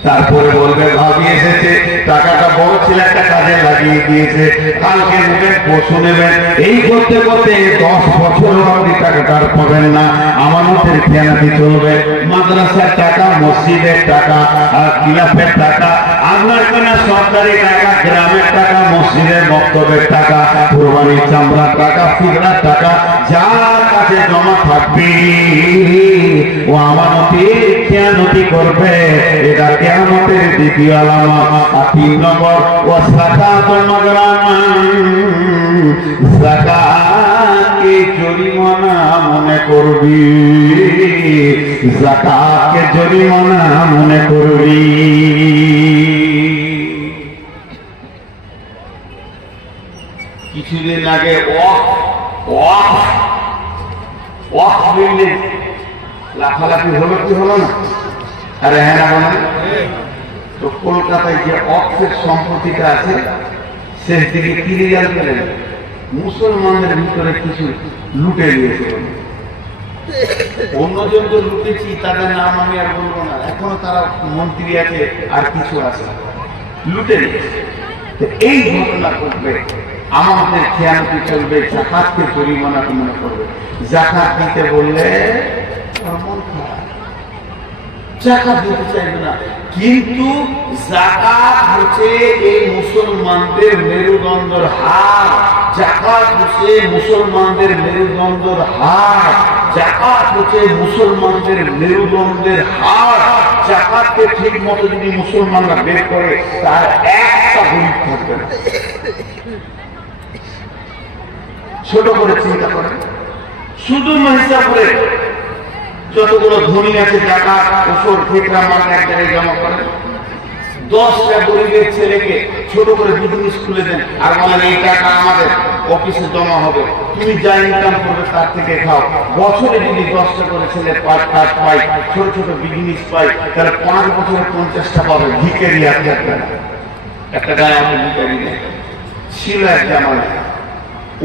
তারপরে বলবে ভাবি এসেছে, টাকাটা বড় ছেলেটা কাজে লাগিয়ে দিয়েছে, কালকে নেবেন পশু নেবেন, এই করতে করতে 10 বছর আপনি টাকাটা পাবেন না। আমানতের খেয়ানাতি চলবে। মাদ্রাসার টাকা, মসজিদের টাকা, আর কিলাফের টাকা, আপনার কেনা সরকারি টাকা, গ্রামের টাকা, মসজিদের বক্তব্যের টাকা, কুরবানির চামড়ার টাকা, ফিতরার টাকা, যার কাছে জমা থাকবে ও আমানতের খেয়ানতি করবে। এটা কিয়ামতের দ্বিতীয় আলামত। আর 3 নম্বর ও যাকাতুল মাগরামান, যাকাতকে জরিমানা মনে করবি, যাকাতকে জরিমানা মনে করবি। কিছুদিন আগে ওয়াকফ বিল্ডিং লাফালাফি হলো কি হলো না? আরে হ্যাঁ না বলেন তো, কলকাতায় যে ওয়াকফের সম্পত্তিটা আছে শেষ দিকে কি রেজাল্ট পেলেন? মুসলমানদের ভিতরে কিছু লুটে নিয়েছে। অন্যজন তো লুটেছি, তাদের নাম আমি আর বলবো না, এখনো তারা মন্ত্রী আছে আর কিছু আছে, লুটে নিয়েছে। এই ঘটনা করবে, আমাদের খেয়ালটি চলবে, যাকাতকে জরিমানা মনে করবে। যাকাত দিতে বললে মন খারাপ, যাকাত দিতে চাইবে না। কিন্তু যাকাত হচ্ছে এই মুসলমানদের মেরুদণ্ডের হার, যাকাত হচ্ছে মুসলমানদের মেরুদণ্ডের হার, যাকাত হচ্ছে মুসলমানদের মেরুদণ্ডের হার। যাকাতকে ঠিক মতো যদি মুসলমানরা বের করে তার একটা গরিব থাকবে না। ছোট করে চিন্তা করেন, শুধু হিসাব করে যতগুলো ধনী আছে যাকাত ওসর ফিতরা মাল এক জায়গায় জমা করেন। 10টা গরিবের ছেলেকে ছোট করে বিজনেস খুলে দেন আর বলেন এই টাকা আমাদের অফিসে জমা হবে, তুমি যা ইনকাম করবে তার থেকে খাও। বছরে যদি 10টা করে ছেলে কাজ পায়, ছোট ছোট বিজনেস পায়, তাহলে 5 বছরে 50টা পাবে। ভিখারি আছে একটা গায়ে আমাদের ভিখারি নেই ছিল এক জামানায়।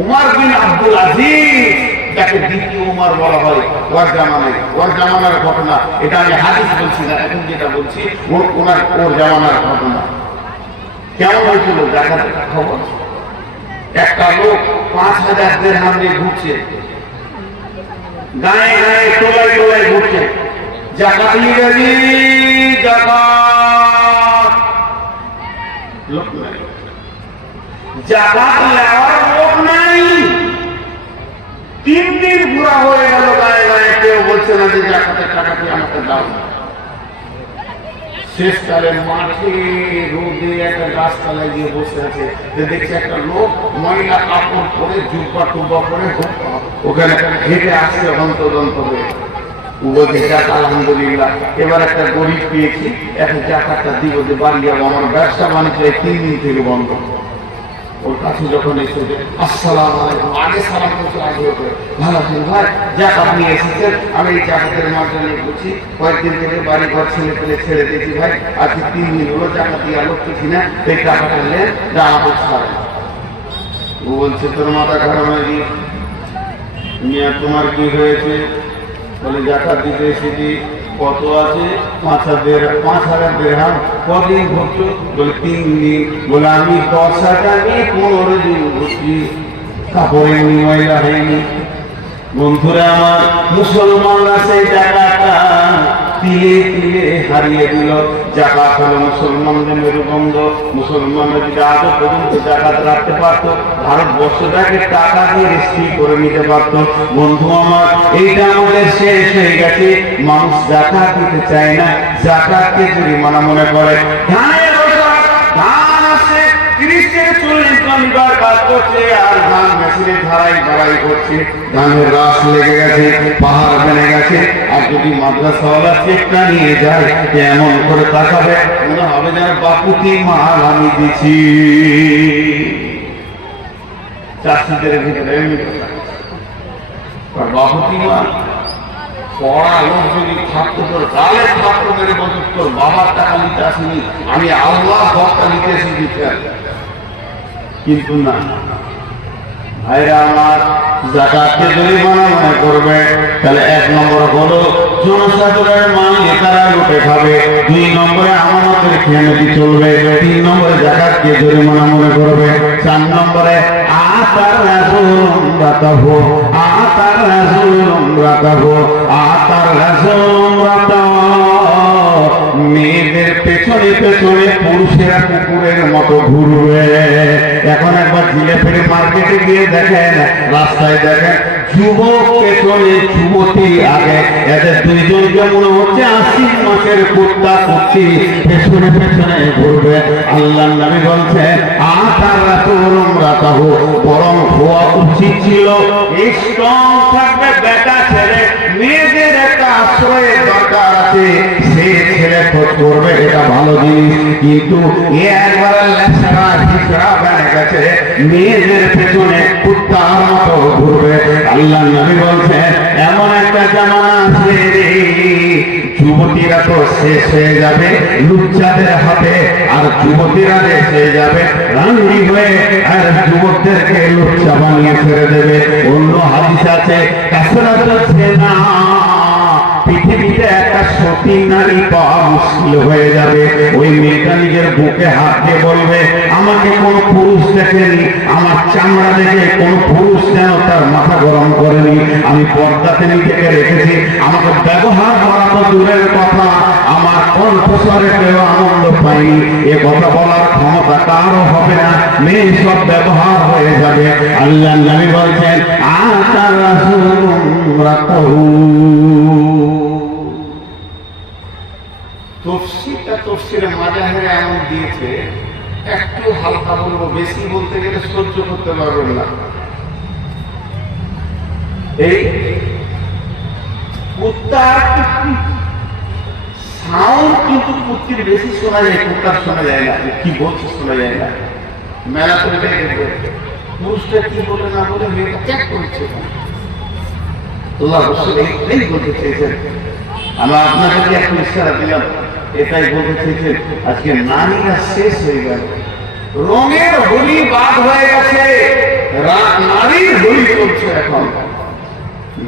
উমর বিন আব্দুল আজিজ, যাকে দ্বিতীয় উমর বলা হয়, ওর জামানার ঘটনা। এটা আমি হাদিস বলছি না, এখন যেটা বলছি ওর জামানার ঘটনা। কেমন হয়েছিল জাকাতের খবর? একটা লোক 5,000 দিরহাম নিয়ে ঘুরছে, গায়ে গায়ে টোলায় টোলায় ঘুরছে, জাকাত নিয়ে জাকাত। লোক নাই, জাকাত নেওয়ার লোক নাই। 3 দিন ঘোরা হয়ে গেল, গায়ে গায়ে কেউ বলছে না যে জাকাতের টাকাটি আমাকে দাও। শেষকালে মাঠে রোদে একটা গাছতলায় গিয়ে বসে আছে, দেখছে একটা লোক ময়লা কাপড় পরে জুব্বা টুব্বা পরে ওখানে হেঁটে আসছে হন্তদন্ত হয়ে। বলছে যাক আলহামদুলিল্লাহ, এবার একটা গরিব পেয়েছি, এখন জাকাতটা দিব, যে বাড়ি যাবো, আমার ব্যবসা বাণিজ্য 3 দিন থেকে বন্ধ। ওর কাছে যখন এসেছে আসসালামু আলাইকুম, আগে সালাম করতে আগে করে ভালো আছেন ভাই, যাক আপনি এসেছেন, আমি এই জাকাতের মালটা নিয়ে বলছি, কয়েকদিন থেকে বাড়ি ঘর ছেলে পেলে ছেড়ে দিয়েছি ভাই, আজকে 3 দিন হলো জাকাত দিয়ে লড়তেছি না, এই টাকাটা নেন যা আমাকে ছাড়েন। ও বলছে তোর মাথা খারাপ হয়ে গিয়ে মিয়া তোমার কি হয়েছে? বলে জাকাত দিতে এসেছি, কত আছে? 5,000 দিরহাম। কদিন ঘুরছো? বলে 3 দিন। বলে আমি 10,000 নিয়ে 15 দিন ঘুরছি, কাপড় এমনি ময়লা হয়নি। বন্ধুরা আমার, মুসলমানরা সেই জাকাতটা তিলে তিলে হারিয়ে দিল। জাকাত হলো মুসলমানদের মেরুদণ্ড। মুসলমানরা যদি আজও পর্যন্ত জাকাত রাখতে পারত, ভারতবর্ষটাকে টাকা দিয়ে রেস্ট্রি করে নিতে পারত। বন্ধু আমার, এইটা আমাদের শেষ হয়ে গেছে। মানুষ জাকাত দিতে চায় না, জাকাতকে জরিমানা মনে করে। ধানের বছর ধান আসে 30 থেকে 40 ঘন্টার কাজ করছে, আর ধান মেশিনে ধারাই করছে। ধানের রাস লেগে গেছে, পাহাড় বেড়ে গেছে। আর যদি মাদ্রাসাওয়ালা চেকটা নিয়ে যায়, এমন করে তাকাবে, মনে হবে যেন বাপুতি মাল আমি দিচ্ছি। চাষিদের ভিতরে বাপুতি মাল পড়া লোক যদি থাকতো, তোর গালে থাকতো মেরে বছর তোর বাবার টাকা নিতে আসিনি, আমি আল্লাহ ঘরটা নিতে এসেছি। কিন্তু না ভাইরা আমার, জাকাতকে জরিমানা মনে করবে, তাহলে 1 নম্বর হলো জনসাধারণের মাল নেতারা লুটে খাবে, 2 নম্বরে আমানতের খেয়ানতি চলবে, 3 নম্বরে জাকাতকে জরিমানা মনে করবে, 4 নম্বরে আতার রাজুলুম রাতাহু, আতার রাজুলুম রাতাহু, আতার রাজুলুম রাতাহু। মেয়েদের পেছনে পেছনে পুরুষেরা কুকুরের মতো ঘুরবে। এখন একবার জিলেফেরি মার্কেটে গিয়ে দেখেন, রাস্তায় দেখেন যুবক পেছনে যুবতী আগে, এদের দুইজনকে মনে হচ্ছে 80 মাসের কুত্তা কুত্তি পেছনে পেছনে ঘুরবে। আল্লাহর নবী বলছেন আতার রাতুলুম রাতাহু, বরং হওয়া উচিত ছিল স্ট্রং থাকবে বেটা ছেলে, মেয়েদের একটা আশ্রয়ের দরকার আছে, সে ছেলে খোঁজ করবে, এটা ভালো জিনিস। কিন্তু একবারে লেছাড়া হিজড়া বেড়ে গেছে, মেয়েদের পেছনে কুত্তার মতো ঘুরবে। আল্লাহ নবী বলছেন এমন একটা জামানা আছে রে, যুবতীরা তো শেষ হয়ে যাবে লুচ্চাদের হাতে, আর যুবতীরা শেষ হয়ে যাবে রাঙ্গি হয়ে, আর যুবকদেরকে লুচ্চা বানিয়ে ছেড়ে দেবে। অন্য হাদিস আছে কাসরাতুল জিনা, পৃথিবীতে একটা সতী নারী পাওয়া মুশকিল হয়ে যাবে। ওই মেয়েটা নিজের বুকে হাত দিয়ে বলবে আমাকে কোনো পুরুষ দেখেনি, আমার চামড়া দেখে কোনো পুরুষ যেন তার মাথা গরম করেনি, আমি পর্দাতে নিজেকে রেখেছি, আমাকে ব্যবহার করা তো দূরের কথা, আমার কণ্ঠস্বরে কেউ আনন্দ পাইনি, এ কথা বলার ক্ষমতা কারও হবে না, মেয়ে সব ব্যবহার হয়ে যাবে। আল্লাহ নবী বলছেন আতার রাসূলুম রাতাহু। তফসিরে মাজাহিরে এমন দিয়েছে, একটু হালকা বলবো, বেশি বলতে গেলে সহ্য করতে পারবেন না। এই কুত্তার সাউন্ড কিন্তু কুত্তির বেশি শোনা যায়, কুত্তার শোনা যায় না, কি বলছে শোনা যায় না। মেলা করে দেখবে পুরুষটা কি বলে না বলে মেয়েটা চেক করছে। আল্লাহ রাসূল এই বলতে চেয়েছেন, আমরা আপনাকে একটু ইশারা দিলাম, এটাই বলতে চেয়েছেন আজকে নারীরা শেষ হয়ে গেল, রঙের হোলি বাদ হয়ে গেছে, নারীর হোলি চলছে, এখন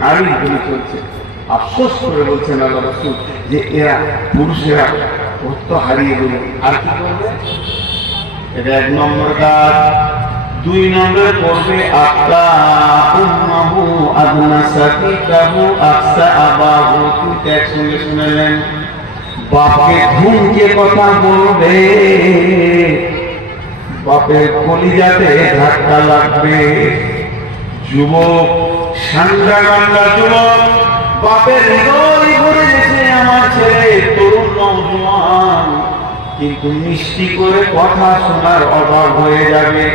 নারীর হোলি চলছে। আফসোস করে বলছেন আল্লাহ রাসূল যে এরা পুরুষেরা ভক্ত হারিয়ে গেল, আর কি করবে? এটা 1 নম্বর কাজ। 2 নম্বরে পড়বে আত্তা উম্মাহু আদনা সাকিতাহু আকসা আবাহু। কিন্তু একসঙ্গে শুনেলেন, বাপকে ঘুমকে কথা বলবে, বাপের কলিজাতে ধাক্কা লাগবে। যুবক সান্ডা গান্ডা যুবক, বাপের হৃদয় ভরে গেছে আমার ছেলে তরুণ নওজোয়ান, কিন্তু মিষ্টি করে কথা শোনার অভাব হয়ে যাবে।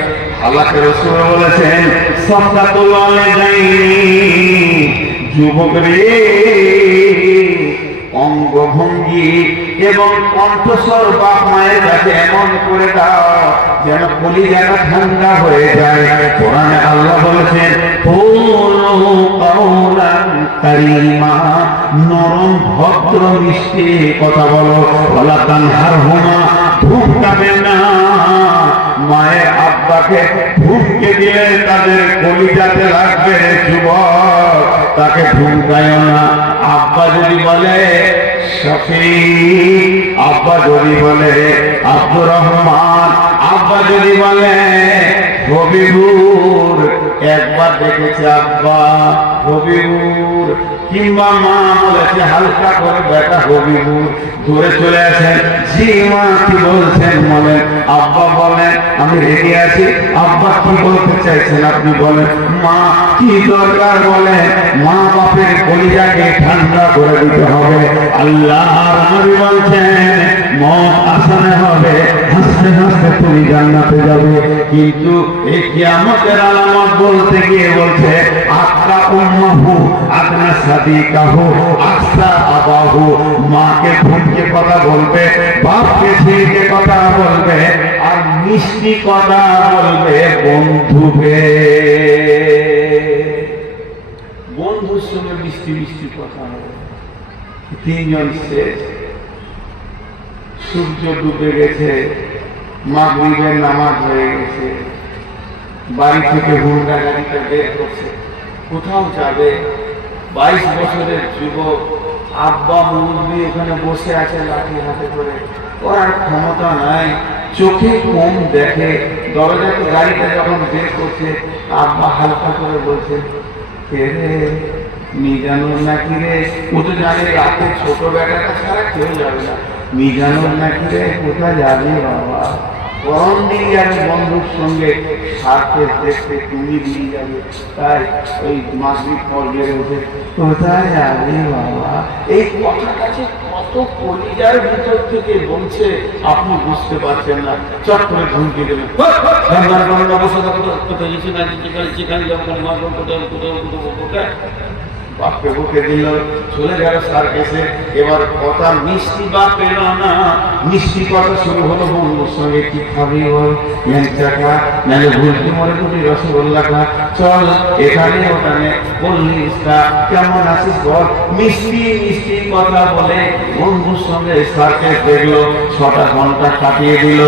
আল্লাহর রাসূল বলেছেন সাফকাতুল ওয়ালিদাইন, যুবক রে অঙ্গভঙ্গি এবং কণ্ঠস্বর বাপ মায়ের কাছে এমন করে দাও যেন কলিজাটা ঠান্ডা হয়ে যায়। কোরআনে আল্লাহ বলেছেন কারিমা, নরম ভদ্র মিষ্টি কথা বলো। ওয়ালা তানহারহুমা, ধুমকাবেন না। মায়ের আব্বাকে ধুমকে দিয়ে তাদের কলিজাতে লাগবে যুবক, তাকে ধুমকায় না। আব্বা যদি বলে শফি, আব্বা যদি বলে আব্দুর রহমান, আব্বা যদি বলে হবিবুর, একবার দেখেছে আব্বা হবিবুর, কিংবা মা বলেছে হালকা করে বেটা হবিবুর, দূরে চলে আসেন, জি মা কি বলছেন বলেন। আব্বা বলেন আমি রেডি আছি। আব্বা কি বলতে চাইছেন আপনি বলেন। মা কি দরকার বলেন। মা বাপের কলিজাকে ঠান্ডা করে দিতে হবে। আল্লাহর নবী বলছেন মত আসানে হবে, হাসতে হাসতে তুমি জান্নাতে যাবে। কিন্তু এই কিয়ামতের আলামত বলতে গিয়ে বলছে আকরা উম্মাহু আদনা সাদিকাহু আকসা আবাহু, মাকে ভুলকে কথা বলবে, বাপকে ছেড়ে কথা বলবে, আর মিষ্টি কথা বলবে বন্ধুকে। বন্ধুর সঙ্গে মিষ্টি মিষ্টি কথা হবে। তিনজন শেষ, সূর্য ডুবে গেছে, মাগরিবের নামাজ হয়ে গেছে, বাড়ি থেকে হুন্ডা গাড়িটা বের করছে, কোথাও যাবে। 22 বছরের যুবক, আব্বা মুরব্বি ওখানে বসে আছে লাঠি হাতে করে, করার ক্ষমতা নাই, চোখে কম দেখে। দরজাতে গাড়িটা যখন বের করছে, আব্বা হালকা করে বলছে কে রে, মিজানুর নাকি রে? ও তো জানে রাতে ছোট বেটাটা ছাড়া কেউ যাবে না। মিজানুর নাকি রে? কোথায় যাবে বাবা? গরম দিয়ে যাবে বন্ধুর সঙ্গে সার্কেস দেখতে, তুমি দিয়ে যাবে। তাই ওই মাগরিব পর বেড়ে উঠে কোথায় যাবে বাবা? এই কথাটা যে কত কলিজার ভিতর থেকে বলছে আপনি বুঝতে পারছেন না। চট করে ধমকি দেবেন, কোথায় গেছি না, যেখানে যাবো মা কোথায় কোথাও কোথায় বাপকে বুকে দিল, চলে গেল সার্কেসে। এবার কথা মিষ্টি বাপ পেল না, মিষ্টি কথা শুরু হলো বন্ধুর সঙ্গে। কি খাবি বল, ল্যাংচা খা, নাহলে ভুলতে মরে তুমি রসগোল্লা খা, চল এখানে ওখানে বললিস খা, কেমন আছিস বল। মিষ্টি মিষ্টি কথা বলে বন্ধুর সঙ্গে সার্কেস দেখলো। 6টা ঘন্টা কাটিয়ে দিল।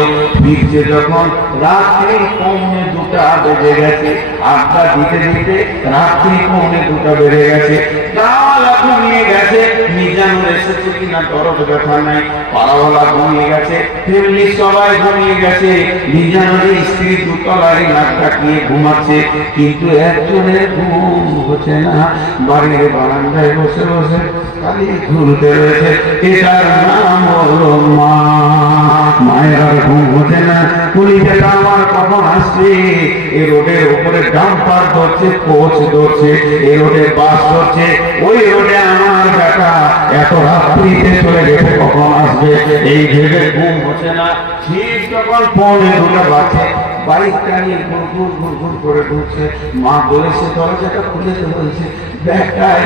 ফিরছে যখন রাত্রি 1:45 বেজে গেছে। আড্ডা দিতে দিতে রাত্রি 1:45 বেড়ে গেছে। গাওয়ালা ঘুমিয়ে গেছে, মিজানুর এসেছে কিনা দরদ ব্যথা নাই, পাড়াওয়ালা ঘুমিয়ে গেছে, ফ্যামিলি সবাই ঘুমিয়ে গেছে। মিজানুরের স্ত্রী দুতলায় নাক ডাকিয়ে ঘুমাচ্ছে, কিন্তু একজনের ঘুম হচ্ছে না। বাড়ির বারান্দায় বসে বসে খালি ঘুরতে রয়েছে। এটার নাম হলো মা। মায়ের আর ঘুম হচ্ছে না। কলিজাটা আমার কখন আসছে? এই রোডের উপরে ডাম্পার ধরছে, কোচ ধরছে, এই রোডে বাস ধরছে, ওই রোডে আমার বেটা এত রাত্রিতে চলে গেছে, কখন আসবে? এই ভেবে ঘুম হচ্ছে না। ঠিক তখন 1:45 বাজছে, বাইকটা নিয়ে ঘুরঘুর ঘুরঘুর করে ঘুরছে। মা বলেছে দরজাটা খুলেছে, বলছে দেখাই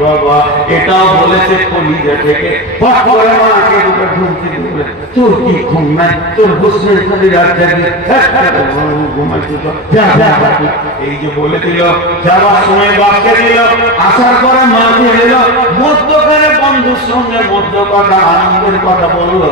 বাবা। এটাও বলেছে কলিজা থেকে। মাকে দুটো ঘুমতে দিবে, তোর কি ঘুম নাই? তোর হোসেন খালি রাত জাগিয়ে এই যে বলে দিল। যাওয়ার সময় বাপকে দিল, আসার পরে মাকে দিল। মধ্যখানে বন্ধুর সঙ্গে মধ্য কথা, আনন্দের কথা বললো।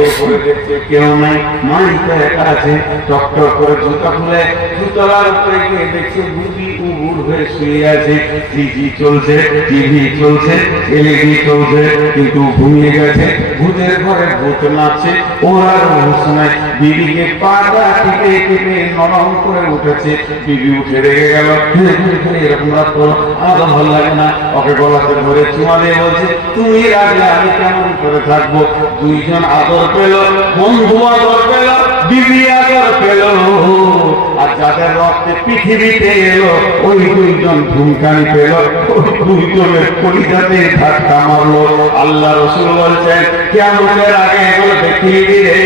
এরপরে দেখছে কেউ নাই, মাইতে একা আছে। টকটক করে জুতা খুলে দুতলার উপরে গিয়ে দেখছে বুবি উবুর হয়ে শুয়ে আছে। টিভি চলছে, টিভি চলছে, এলইডি চলছে, কিন্তু ঘুমিয়ে গেছে। ভূতের ঘরে ভূত নাচছে, ওরা হুঁশ নাই। বিবিকে পাটা টিপে টিপে নরম করে উঠেছে। বিবি উঠে রেগে গেল, এরকম রাত করো, আমার ভালো লাগে না। ওকে গলাতে ধরে চুমা দিয়ে বলছে তুমি রাখলে আমি কেমন করে থাকবো? দুইজন আদর পেল, বন্ধু আদর পেল, বিবি আদর পেল। আর যাদের রক্তে পৃথিবীতে এলো, ওই দুইজন ধুমকানি পেল, ওই দুইজনের কলিজাতে ধাক্কা মারলো। আল্লাহ রাসূল বলছেন কিয়ামতের আগে এগুলো দেখিয়ে দিলে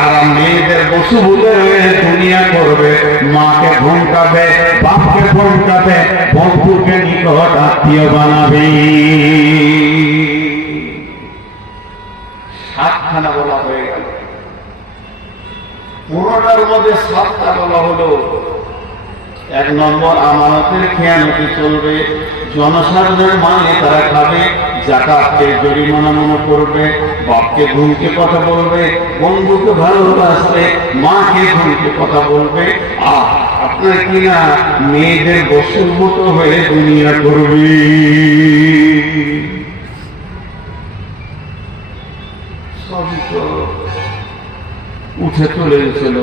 আর মেয়েদের বসুভূতের হয়ে দুনিয়া করবে। মাকে ধমকাবে, বাপকে ধমকাবে, বন্ধুকে নিকট আত্মীয় বানাবে। 8খানা বলা হয়ে গেল। 15টার মধ্যে 7টা বলা হলো। 1 নম্বর আমানতের খেয়ানতি চলবে, জনসাধারণের মালে তারা খাবে, যাকাতকে জরিমানা মনে করবে, বাপকে ঘুমকে কথা বলবে, বন্ধুকে ভালোবাসবে, মাকে ঘুমকে কথা বলবে। আপনার কিনা মেয়েদের বসুর মতো হয়ে দুনিয়া করবে। সবই তো উঠে চলে গেছিল।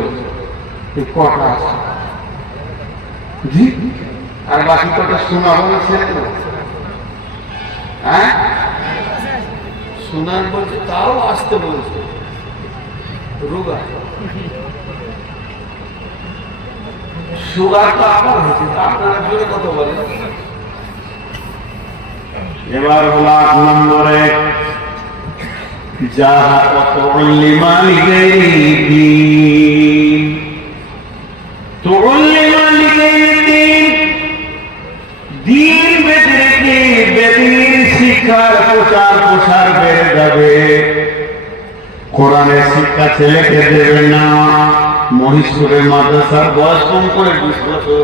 কটা আছে জি, আর বাকি কটা শোনাবো না ছেলে তো, হ্যাঁ শোনার বলছে, তাও আসতে বলছে। রোগা সুগার তো আবার হয়েছে, আপনারা জোরে কথা বলেন। এবার হলো 8 নম্বরে যাহা কত দিন বেঁধে রেখে বেদিনীর শিক্ষার প্রচার প্রসার বেড়ে যাবে। কোরআনের শিক্ষা ছেলেকে দেবে না। মহিষপুরের মাদ্রাসার বয়স কম করে 20 বছর,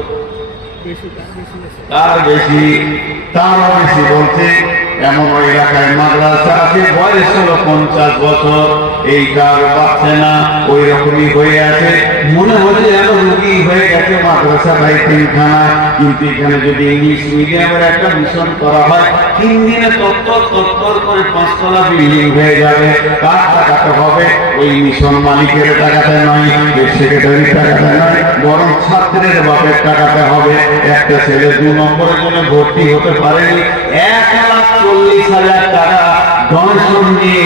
তার বেশি, তারও বেশি বলছে। এমন ওই এলাকায় মাদ্রাসা আছে বয়স হলো 50 বছর, এই কার পাচ্ছে না, ওই রকমই হয়ে আছে। মনে হচ্ছে যেন রোগী হয়ে গেছে মাদ্রাসা ভাই 3খানা। কিন্তু এখানে যদি ইংলিশ মিডিয়ামের একটা মিশন করা হয়, 3 দিনে তত্তর করে 5 তলা বিল্ডিং হয়ে যাবে। কার টাকাতে হবে? ওই মিশন মালিকের টাকাতে নয়, সেক্রেটারির টাকাতে নয়, বরং ছাত্রের বাপের টাকাতে হবে। একটা ছেলে 2 নম্বরের জন্য ভর্তি হতে পারেনি, 1,40,000 টাকা ডোনেশন দিয়ে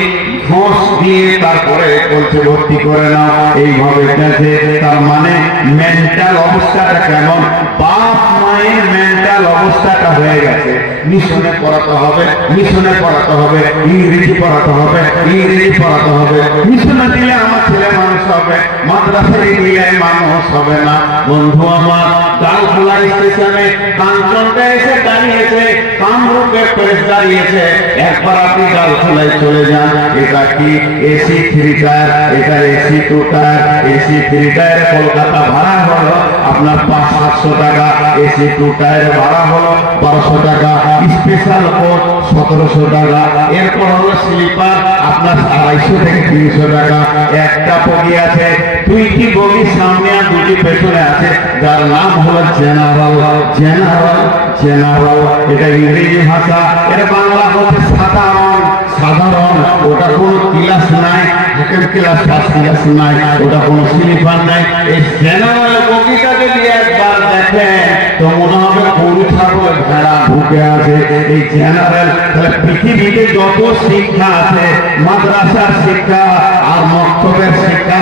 ঘোষ দিয়ে তারপরে বলছে ভর্তি করে নাও। এইভাবে গেছে। তার মানে মেন্টাল অবস্থাটা কেমন? বাপ মায়ের মেন্টাল অবস্থাটা হয়ে গেছে। মিশনে পড়াতে হবে, মিশনে পড়াতে হবে, ইংরেজি পড়াতে হবে, ইংরেজি পড়াতে হবে। মিশনে দিলে আমার ছেলে মানুষ হবে, মাদ্রাসায় দিলে মানুষ হবে না। বন্ধু আমার, ডালখোলা স্টেশনে কাঞ্চনটা এসে দাঁড়িয়েছে, কামরূপ এক্সপ্রেস দাঁড়িয়েছে। একবার আপনি ডালখোলায় চলে যান। এটা কি এসি 3 টায়ার? এটা AC 2 tyre. AC 3 tyre Kolkata ভাড়া হলো আপনার 500-700 টাকা, এসি 2 টায়ার ভাড়া হলো 1200 টাকা, স্পেশাল কোচ 1700 টাকা। এরপর হলো স্লিপার আপনার 250 থেকে 300 টাকা। একটা বগি আছে, 2টি বগি সামনে আর 2টি পেছনে আছে, যার নাম হলো জেনারেল। জেনারেল জেনারেল এটা ইংরেজি ভাষা, এর বাংলা হচ্ছে সাধারণ। সাধারণ ওটা কোনো ক্লাস নাই, সেকেন্ড ক্লাস ফার্স্ট ক্লাস নাই, ওটা কোনো স্লিপার নাই। এই জেনারেল বগিটা যদি একবার দেখেন তো মনে হবে গরু ছাগল ভেড়া ঢুকে আছে। এই জেনারেল তাহলে পৃথিবীতে যত শিক্ষা আছে, মাদ্রাসার শিক্ষা আর মক্তবের শিক্ষা,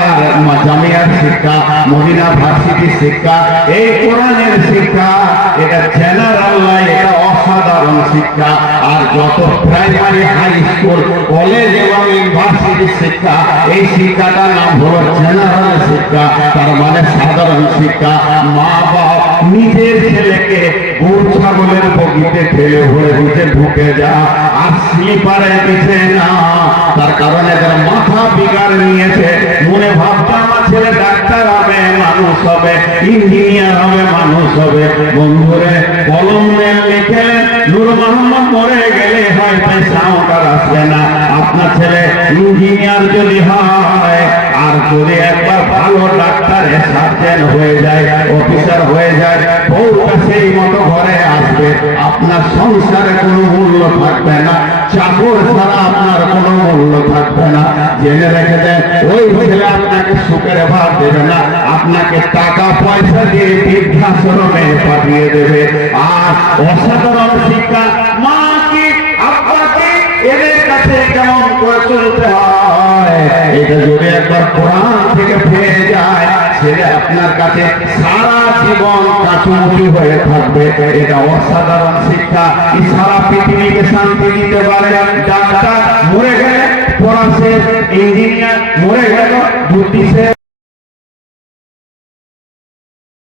জামিয়ার শিক্ষা, মদিনা ভার্সিটির শিক্ষা, এই কোরআনের শিক্ষা, এটা জেনারেল নয়, এটা অসাধারণ শিক্ষা। আর যত প্রাইমারি, হাই স্কুল, কলেজ এবং ইউনিভার্সিটির শিক্ষা, এই শিক্ষাটার নাম হলো জেনারেল শিক্ষা, তার মানে সাধারণ শিক্ষা। মা বাপ নিজের ছেলেকে গরু ছাগলের বগিতে ফেলে ভরে দিতে ঢুকে যা, আর স্লিপারে দিচ্ছে না। তার কারণে এদের মাথা বিগাড় নিয়েছে। মনে ভাবছে আমার ছেলে ডাক্তার হবে, মানুষ হবে, ইঞ্জিনিয়ার হবে, মানুষ হবে। বন্ধুরে কলম লিখেলেন নূর মোহাম্মদ মরে গেলে হয় পয়সাটা আসবে না। আপনার ছেলে ইঞ্জিনিয়ার যদি হয়, আর যদি একবার ভালো ডাক্তারের সার্জন হয়ে যায়, অফিসার হয়ে যায়, বউটা সেই মতো ঘরে আসবে। আপনার সংসারে কোনো মূল্য থাকবে না, চাকর ছাড়া আপনার কোনো মূল্য থাকবে না। জেনে রেখে দেন, ওই ছেলে আপনাকে সুখের ভাব দেবে না, আপনাকে টাকা পয়সা দিয়ে বৃদ্ধাশ্রমে পাঠিয়ে দেবে। আর অসাধারণ শিক্ষা, মা কি আব্বা কি এদের কাছে কেমন করে চলতে হয়, এটা যদি একবার কোরআন থেকে পেয়ে যায়, ছেলে আপনার কাছে সারা জীবন কাছুমুচু হয়ে থাকবে। এটা অসাধারণ শিক্ষা। সারা পৃথিবীকে শান্তি দিতে পারে। ডাক্তার মরে গেলে পড়াশে, ইঞ্জিনিয়ার মরে গেল, বুদ্ধিশে